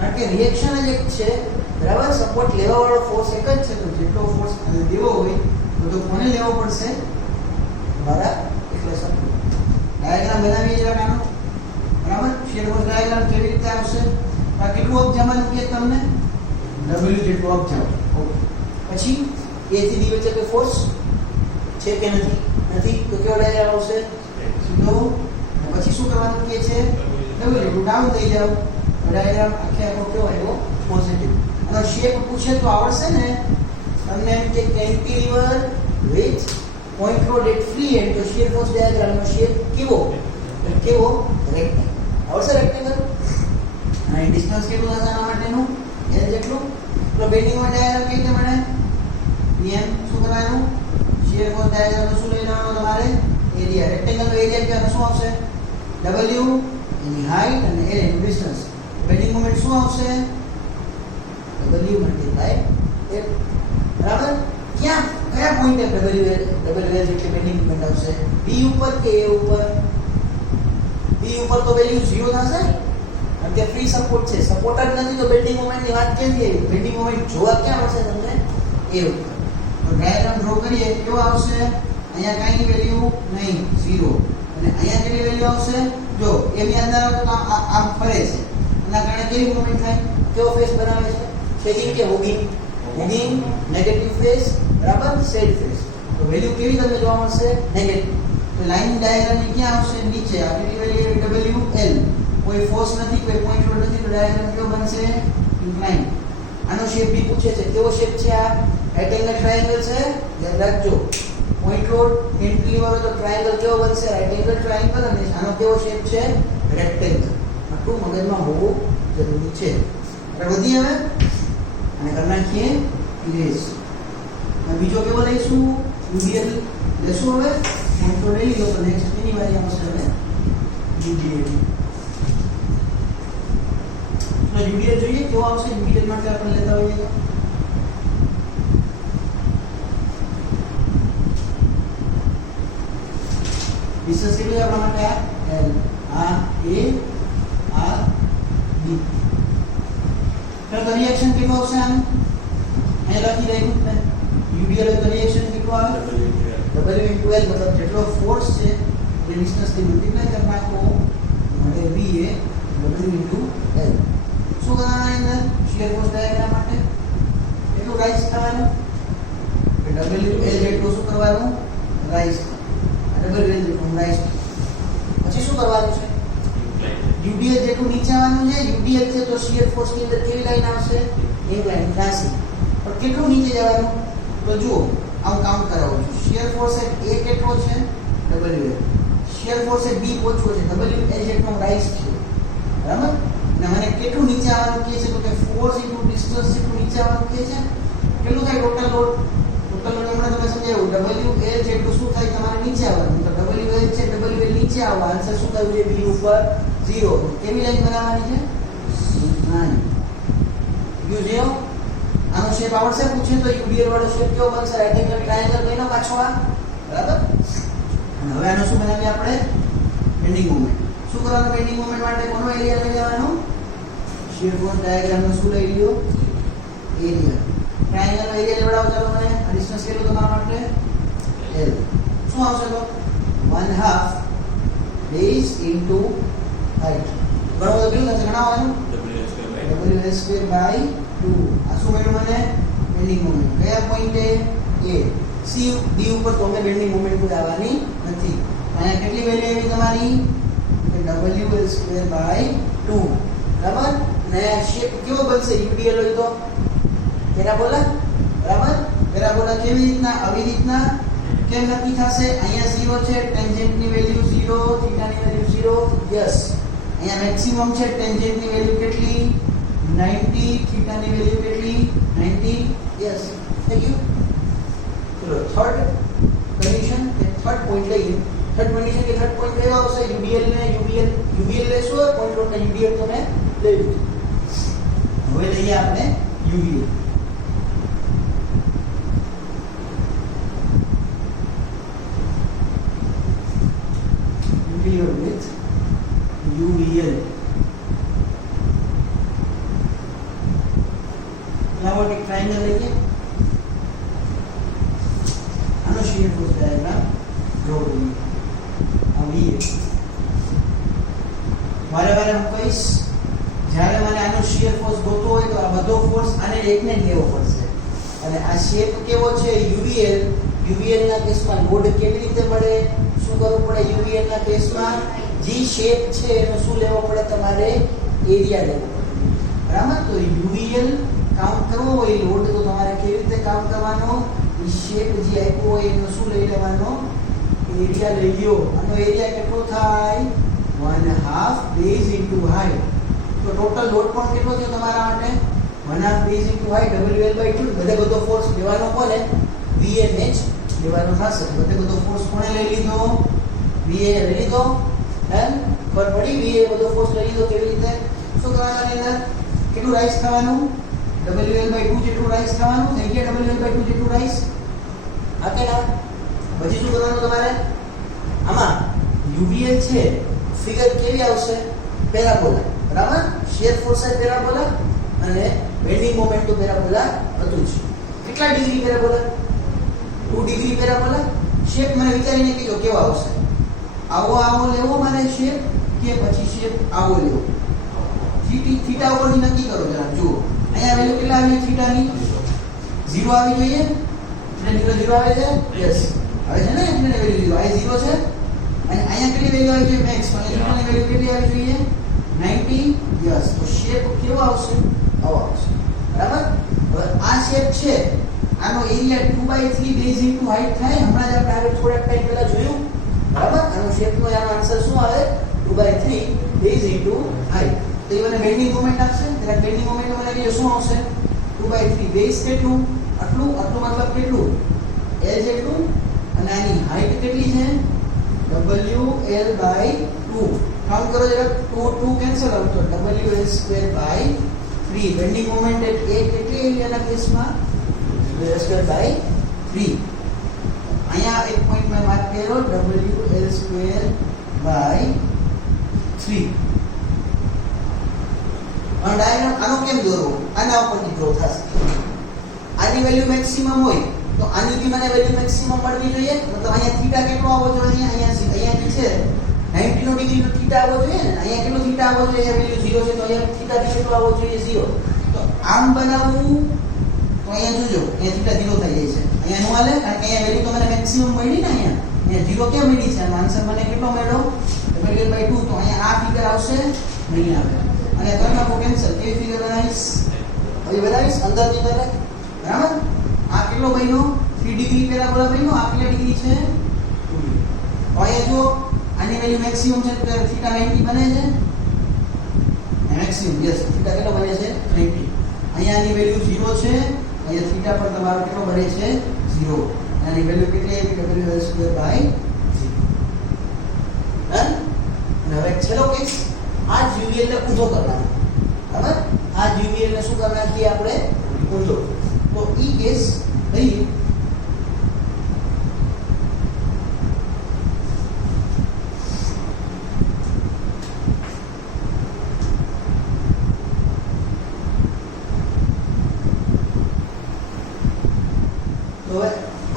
કારણ કે રિએક્શન જ એક છે બરાબર સપોર્ટ લેવા વાળો ફોર્સ એક જ છે તો જેટલો ફોર્સ દેવો હોય તો કોને લેવો પડશે બરાબર એટલે સપોર્ટ ડાયાગ્રામ બનાવીએ જરા નાનો બરાબર શીયર ફોર્સ ડાયાગ્રામ કેવી રીતે આવશે આ કેટલું અપ જવાનું કે તમને W જેટલું અપ જાવ ઓકે પછી A થી B વચ્ચે કોઈ ફોર્સ છે કે નથી તો કેવો ડાયાગ્રામ આવશે સીધો પછી શું કરવાનું કે છે W જેટલું ડાઉન થઈ જાવ ડાયાગ્રામ આખો કેવો આવ્યો પોઝિટિવ અને શેપ પૂછે તો આવડશે ને તમને એમ કે cantilever with point load at free end તો શીયર ફોર્સ ડાયાગ્રામનો શેપ કેવો રેક્ટેંગલ આવડશે રેક્ટેંગલ અને ડિસ્ટન્સ કેટલું થશે આના માટેનું L જેટલું તો બેન્ડિંગ મોમેન્ટ ડાયાગ્રામ કઈ રીતે મળે PM શું કરવાનું શીયર ફોર્સ ડાયાગ્રામનો શું લઈ લેવાનો તમારે એરિયા રેક્ટેંગલનો એરિયા ક્યાં શું આવશે W એની હાઈટ અને L એનું ડિસ્ટન્સ બેન્ડિંગ મોમેન્ટ શું આવશે W * F બરાબર કયા પોઈન્ટે WL જેટલી બેન્ડિંગ મોમેન્ટ આવશે B ઉપર કે A ઉપર B ઉપર તો વેલ્યુ 0 થશે કારણ કે ફ્રી સપોર્ટ છે સપોર્ટ જ નથી તો બેન્ડિંગ મોમેન્ટની વાત ક્યાંથી આવી બેન્ડિંગ મોમેન્ટ જોવા ક્યાં મળશે તમને A ઉપર તો ડાયાગ્રામ ડ્રો કરીએ કેવો આવશે અહીંયા કાઈની વેલ્યુ નહીં 0 અને અહીંયા કેટલી વેલ્યુ આવશે જો A ની અંદર આવે તો આમ ફરે છે એના કારણે કેવી મોમેન્ટ થાય કેવો ફેસ બનાવે છે શેડિંગ કે હોગિંગ નેગેટિવ ફેસ બરાબર સેડ ફેસ તો વેલ્યુ કેવી તમને જોવા મળશે નેગેટિવ તો લાઈન ડાયાગ્રામ ની ક્યાં આવશે નીચે આ કેટલી વેલ્યુ WL કોઈ ફોર્સ નથી કોઈ પોઈન્ટ લોડ નથી તો ડાયાગ્રામ કેવો બનશે ઇન્ક્લાઇન આનો શેપ બી પૂછે છે કેવો શેપ છે આ રાઈટ એંગલ ટ્રાયેંગલ છે યાદ રાખજો પોઈન્ટ લોડ કેન્ટિલીવર તો ટ્રાયેંગલ કેવો બનશે રાઈટ એંગલ ટ્રાયેંગલ અને આનો કેવો શેપ છે રેક્ટેંગલ આટલું મગજમાં હોવું જરૂરી છે આગળ વધી હવે અને કરી નાખીએ ઇરેઝ બીજો કેવો લઈશું યુડીએલ લેશું હવે કંટ્રોલ લઈ લો તો નેક્સ્ટ એની વારી આવશે હવે યુડીએલ તો યુડીએલ જોઈએ કેવો આવશે યુડીએલ માટે આપણે લેતા હોઈએ તો ડિસ્ટન્સ કેટલું આપણા માટે આ L આ A આ B તો રિએક્શન કેટલું આવશે આનું અહીંયા લખી દઈશું યુડીએલ તો રિએક્શન કેટલું આવે W * L મતલબ જેટલો ફોર્સ છે એ ડિસ્ટન્સ થી મલ્ટીપ્લાય કરી નાખો મળે V એ W * L શું કરવાનું અંદર શીયર ફોર્સ ડાયાગ્રામ માટે એટલું રાઈઝ થવાનું કે W L જેટલું શું કરવાનું રાઈઝ W L જેટલું રાઈઝ પછી શું કરવાનું છે UDL જેટલું નીચે આવવાનું છે. UDL છે તો શીયર ફોર્સ ની અંદર કેવી લાઈન આવશે? ઇન્ક્લાઇન ત્રાંસી. પણ કેટલું નીચે જવાનું? તો જુઓ આવું કાઉન્ટ કરાવું છું. શીયર ફોર્સ એ કેટલો છે? WL. શીયર ફોર્સ એ B પહોંચવો છે. WL જેટલો રાઈઝ છે. બરાબર? અને મને કેટલું નીચે આવવાનું કહે છે? તો કે ફોર્સ ઇન્ટુ ડિસ્ટન્સ જેટલું નીચે આવવાનું કહે છે. કેટલું થાય ટોટલ લોડ? ટોટલ લોડ હમણાં તમે સમજાવ્યું. WL જેટલું શું થાય તમારે નીચે આવવાનું. તો WL છે, WL નીચે આવવા. આન્સર શું થયું છે? B ઉપર 0. કેવી લાઈન બનાવવાની છે? નાની. યુ 0. આનો શેપ આવડશે? પૂછે તો UDL વાળો શેપ કેવો બનશે? રાઈટ એંગલ ટ્રાયેંગલ બન્યો પાછો આ. બરાબર? અને હવે આનો શું બનાવીએ આપણે? Bending moment. શું કરવાનું બેન્ડિંગ મોમેન્ટ માટે? કોનો એરિયા લઈ લેવાનો? શીયર ફોર્સ ડાયાગ્રામ નો શું લઈ લ્યો? એરિયા. ટ્રાયેંગલ નો એરિયા લેવડાવો ચાલો મને. આ ડિસ્ટન્સ કેટલું તમારા માટે? L. શું આવશે તો? 1/2 base into height. બરાબર તો કેટલું થશે? ગણાવવાનું WL2/2. આ શું મળ્યું મને? Bending moment. કયા પોઈન્ટે? A. C D ઉપર તો અમે બેન્ડિંગ મોમેન્ટ કોઈ આવવાની નથી. અહીંયા કેટલી વેલ્યુ આવી તમારી? WL2/2. બરાબર? ને શેપ કેવો બનશે? UDL હોય તો પેરાબોલા. બરાબર? પેરાબોલા કેવી રીતના? આવી રીતના. કેમ નક્કી થશે? અહીંયા 0 છે, ટેન્જેન્ટ ની વેલ્યુ 0, થીટા ની વેલ્યુ 0. યસ. અહીંયા મેક્સિમમ છે, ટેન્જેન્ટ ની વેલ્યુ કેટલી? 90, થીટા ની વેલ્યુ કેટલી? 90. યસ. થઈ ગયું. ચલો થર્ડ કન્ડિશન કે થર્ડ પોઈન્ટ લઈએ. થર્ડ કન્ડિશન કે થર્ડ પોઈન્ટ કયો આવશે? UDL ને UBL લેશો, પોઈન્ટ લોડ ને UDL તમે લઈ લીધું. હવે લઈએ આપણે UBL. with UVL. Now एक ट्रायंगल लेंगे. आनो shear force diagram draw करेंगे. अब ये વારે હું કહીશ જ્યારે મને આનો shear force ગોતવો હોય તો આ બધો ફોર્સ આને એકને જ લેવો પડશે. અને આ શેપ કેવો છે? UVL ના કેસમાં લોડ કેવી રીતે મળે? શું કરવું પડે? UVL ના કેસમાં જે શેપ છે એનો શું લેવો પડે? તમારે એરિયા લેવો પડે. બરાબર? તો UVL કાઉન્ટ કરવો હોય લોડ તો તમારે કેવી રીતે કાઉન્ટ કરવાનો? એ શેપ જે આપ્યો હોય એનો શું લઈ લેવાનો? એરિયા લઈ લ્યો. આનો એરિયા કેટલો થાય? 1/2 base into height. તો ટોટલ લોડ પણ કેટલો થયો તમારા માટે? 1/2 base into height WL/2. બધો ફોર્સ લેવાનો કોને? VNH લેવાનો થશે. બધો ફોર્સ કોણે લઈ લીધો? VA લઈ લીધો. એમ ખબર પડી? VA બધો ફોર્સ લઈ લીધો. કેવી રીતે? શું કરવાનું આની અંદર? કેટલું રાઈઝ થવાનું? WL/2 જેટલું રાઈઝ થવાનું. થઈ ગયા WL/2 જેટલું રાઈઝ. આ કે ના? પછી શું કરવાનું તમારે? આમાં UVL છે ફિગર કેવી આવશે? પેરાબોલા. બરાબર? શીયર ફોર્સ એ પેરાબોલા અને બેન્ડિંગ મોમેન્ટ તો પેરાબોલા હતું જ. કેટલા degree parabola? 2 degree parabola. Shape મને વિચારીને કીધો કેવો આવશે? આવો લેવો મારે શેપ કે પછી શેપ આવો લેવો? થીટા ઉપરથી નક્કી કરો જરા. જુઓ અહીંયા વેલ્યુ કેટલા આવી? થીટાની 0 આવી જોઈએ. એટલે 0 આવે છે. યસ આવે છે ને? એટલે વેલ્યુ 0. આ 0 છે. અને અહીંયા કેટલી વેલ્યુ આવી જોઈએ? મેક્સ. અને થીટાની વેલ્યુ કેટલી આવી જોઈએ? 90. યસ. તો શેપ કેવો આવશે? આવો આવશે. બરાબર? હવે આ શેપ છે આનો એરિયા 2/3 બેઝ ઇન્ટુ હાઈટ થાય. હમણાં જ આપણે આગળ થોડાક ટાઈમ પહેલા જોયું. બરાબર? આનો શેપનો આનો આન્સર શું આવે? 2/3 બેઝ ઇન્ટુ હાઈટ. તો એ મને બેન્ડિંગ મોમેન્ટ આપશે. એટલે બેન્ડિંગ મોમેન્ટ મને કહીએ શું આવશે? 2/3 બેઝ કેટલું? આટલું મતલબ કેટલું? L જેટલું. અને આની હાઈટ કેટલી છે? WL/2. કાઉન્ટ કરો જરા. 2 કેન્સલ આઉટ તો WL2/3. બેન્ડિંગ મોમેન્ટ એ કેટલી એરિયાના કેસમાં? WL2/3. અહીંયા એક પોઈન્ટ મેં માર્ક કર્યો WL2/3. આ ડાયાગ્રામ આનો કેમ દોરવો? આના ઉપરથી ડ્રો થશે. આની વેલ્યુ મેક્સિમમ હોય તો આની બી મને વેલ્યુ મેક્સિમમ મળવી જોઈએ. મતલબ અહીંયા થીટા કેટલો આવવો જોઈએ? અહીંયા છે 90 નો ડિગ્રી નો થીટા આવવો જોઈએ ને. અહીંયા કેટલો થીટા આવવો જોઈએ? વેલ્યુ 0 છે તો અહીંયા થીટા બી કેટલો આવવો જોઈએ? 0. તો આમ બનાવવું તો અહીંયા જોજો અહીંયા થીટા 0 થઈ જાય છે. અહીંયા નો હાલે કારણ કે અહીંયા વેલ્યુ તો મને મેક્સિમમ મળી ને. અહીંયા અહીંયા 0 કેમ મળી છે? આન્સર મને કેટલો મળ્યો? W/2. તો અહીંયા આ ફિગર આવશે નહીં આવે. અને ત્રણ આપો કેન્સલ. કેવી ફિગર બનાવીશ? હવે બનાવીશ અંદરની તરફ. બરાબર? આ કેટલો બન્યો? 3 ડિગ્રી પેરાબોલા બન્યો. આ કેટલા ડિગ્રી છે? 2 ડિગ્રી. તો અહીંયા જો આની વેલ્યુ મેક્સિમમ છે તો થીટા 90 બને છે. મેક્સિમમ યસ થીટા કેટલો બને છે? 90. અહીંયા આની વેલ્યુ 0 છે. અહીંયા થીટા પર તમારો કેટલો બને છે? 0. આની વેલ્યુ કેટલી આવી? W/2/0. ડન. અને હવે છેલ્લો કેસ આ UVL ને ઊંધો કરવાનો. બરાબર? આ UVL ને શું કરવાના છે આપણે? ઊંધો. તો ઈ કેસ લઈએ.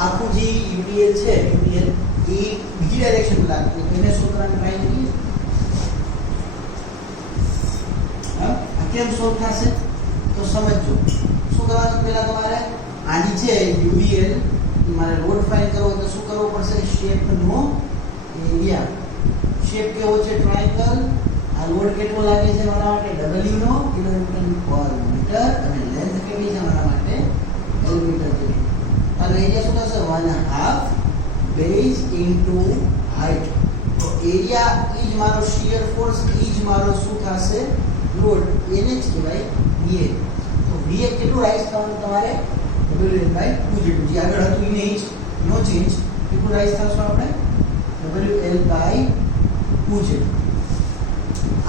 આખું જે UVL છે UVL એ બીજી ડાયરેક્શન લાગે તો એને સોલ્વ કરવાની ટ્રાય કરીએ. હા આ કેમ સોલ્વ થશે તો સમજજો. શું કરવાનું? પહેલા તમારે આની છે UVL મારે લોડ ફાઇન્ડ કરવો તો શું કરવું પડશે? શેપનો એરિયા. શેપ કેવો છે? ટ્રાયેંગલ. આ લોડ કેટલો લાગે છે મારા માટે? W નો કિલોમીટર/મીટર અને લેન્થ કેટલી છે મારા માટે? L મીટર જેટલી. અને એરિયા શું થશે? 1/2 બેઝ ઇન્ટુ હાઈટ. તો એરિયા ઈ જ મારો શીયર ફોર્સ, ઈ જ મારો શું થશે? લોડ. એને જ કહેવાય VA. તો VA કેટલું રાઈઝ થવાનું તમારે? WL/2 જેટલું. જે આગળ હતું એને જ નો ચેન્જ. કેટલું રાઈઝ થશે આપણે? WL/2 જેટલું.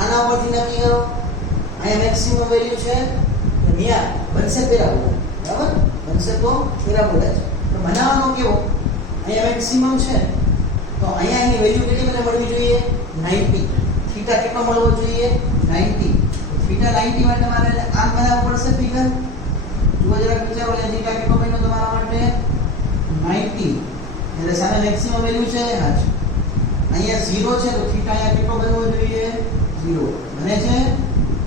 આના પરથી નક્કી કરો. અહીંયા મેક્સિમમ વેલ્યુ છે. અહીંયા બનશે પેરાબોલા. બરાબર? બનશે તો પેરાબોલા છે. તો બનાવવાનો કેવો? અહીંયા મેક્સિમમ છે તો અહીંયા એની વેલ્યુ કેટલી મને મળવી જોઈએ? 90. થીટા કેટલો મળવો જોઈએ? 90. થીટા 90 માટે મારે આમ બનાવવું પડશે ફિગર. જુઓ જરા વિચારો. એટલે થીટા કેટલો બન્યો તમારા માટે? 90. એટલે સામે મેક્સિમમ વેલ્યુ છે. હા છે. અહીંયા 0 છે તો થીટા અહીંયા કેટલો બનવો જોઈએ? 0 બને છે.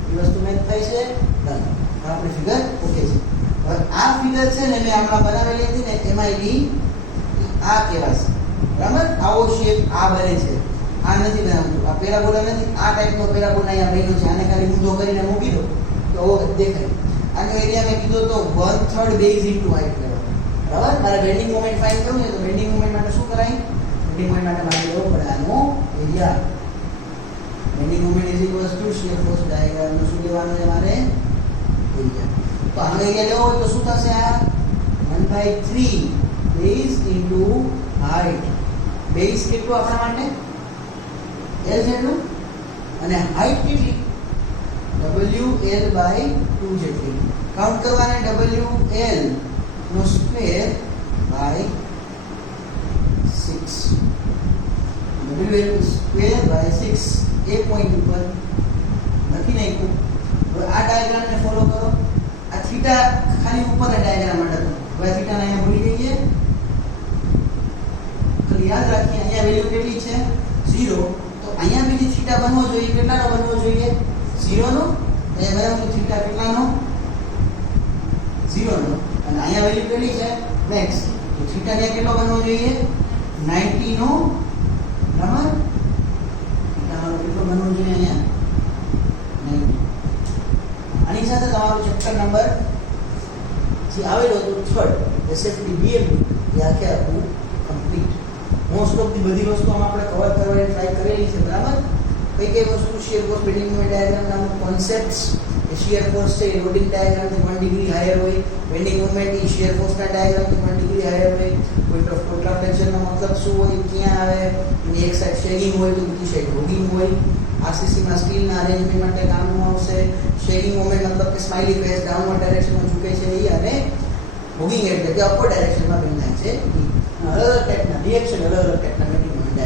એ વસ્તુ મેચ થાય છે. ડન. આપણી ફિગર ઓકે છે. હવે આ ફિગર છે ને મેં હમણાં બનાવેલી હતી ને એમાં એની આ કહેવાશે. બરાબર? આવો શેપ આ બને છે. આ નથી બનાવતું. આ પેરાબોલા નથી. આ ટાઈપનો પેરાબોલા અહીંયા બન્યો છે. આને ખાલી ઊંધો કરીને મૂકી દો તો ઓ દેખાય. આનો એરિયા મેં કીધું તો 1/3 બેઝ ઇન્ટુ હાઈટ કરવાનો. બરાબર? મારે બેન્ડિંગ મોમેન્ટ ફાઇન્ડ કરવું છે તો બેન્ડિંગ મોમેન્ટ માટે શું કરાય? બેન્ડિંગ મોમેન્ટ માટે મારે લેવો પડે આનો area. Bending moment is equals to shear force diagram નું શું લેવાનું છે મારે? એરિયા. તો આનો એરિયા લેવો હોય તો શું થશે? આ 1/3 બેઝ ઇન્ટુ હાઈટ. બેઝ કેટલું આપણા માટે? L જેટલું. અને હાઈટ કેટલી? WL/2 જેટલી. કાઉન્ટ કરવાને WL નો square by 6. WL square by 6 એ પોઈન્ટ ઉપર લખી નાખ્યું. હવે આ ડાયાગ્રામને ફોલો કરો. આ થીટા ખાલી ઉપરના ડાયાગ્રામ માટે હતો. હવે થીટાને અહીંયા ભૂલી જઈએ. તો યાદ રાખીએ અહીંયા વેલ્યુ કેટલી છે? 0. તો અહીંયા બીજી થીટા બનવો જોઈએ. કેટલાનો બનવો જોઈએ? 0 નો. અહીંયા બરાબર થીટા કેટલાનો? 0 નો. અને અહીંયા વેલ્યુ કેટલી છે? મેક્સ. તો થીટા ત્યાં કેટલો બનવો જોઈએ? 90 નો. બરાબર? થીટાનો કેટલો બનવો જોઈએ અહીંયા? 90. આની સાથે તમારો ચેપ્ટર નંબર જે આવેલો હતો 3rd SFD BMP એ આખે આખું કમ્પ્લીટ. મોસ્ટ ઓફ ધી બધી વસ્તુઓમાં આપણે કવર કરવાની ટ્રાય કરેલી છે. બરાબર? કઈ કઈ વસ્તુ shear force bending moment diagram નામનો કોન્સેપ્ટ્સ. એ શીયર ફોર્સ છે એ લોડિંગ ડાયાગ્રામથી 1 ડિગ્રી હાયર હોય. બેન્ડિંગ મોમેન્ટ એ શીયર ફોર્સના ડાયાગ્રામથી 1 ડિગ્રી હાયર હોય. પોઈન્ટ ઓફ કોન્ટ્રાક્શનનો મતલબ શું હોય? ક્યાં આવે? એની એક સાઈડ શેગિંગ હોય તો બીજી સાઈડ હોગિંગ હોય. આરસીસીમાં સ્ટીલના અરેન્જમેન્ટ માટે કામનું આવશે. શેગિંગ મોમેન્ટ મતલબ કે સ્માઇલી ફેસ ડાઉનવર્ડ ડાયરેક્શનમાં ઝૂકે છે એ. અને હોગિંગ એટલે કે અપવર્ડ ડાયરેક્શનમાં બની જાય છે. અલગ અલગ ટાઈપના રિએક્શન, અલગ અલગ ટાઈપના બેન્ડિંગ મોમેન્ટ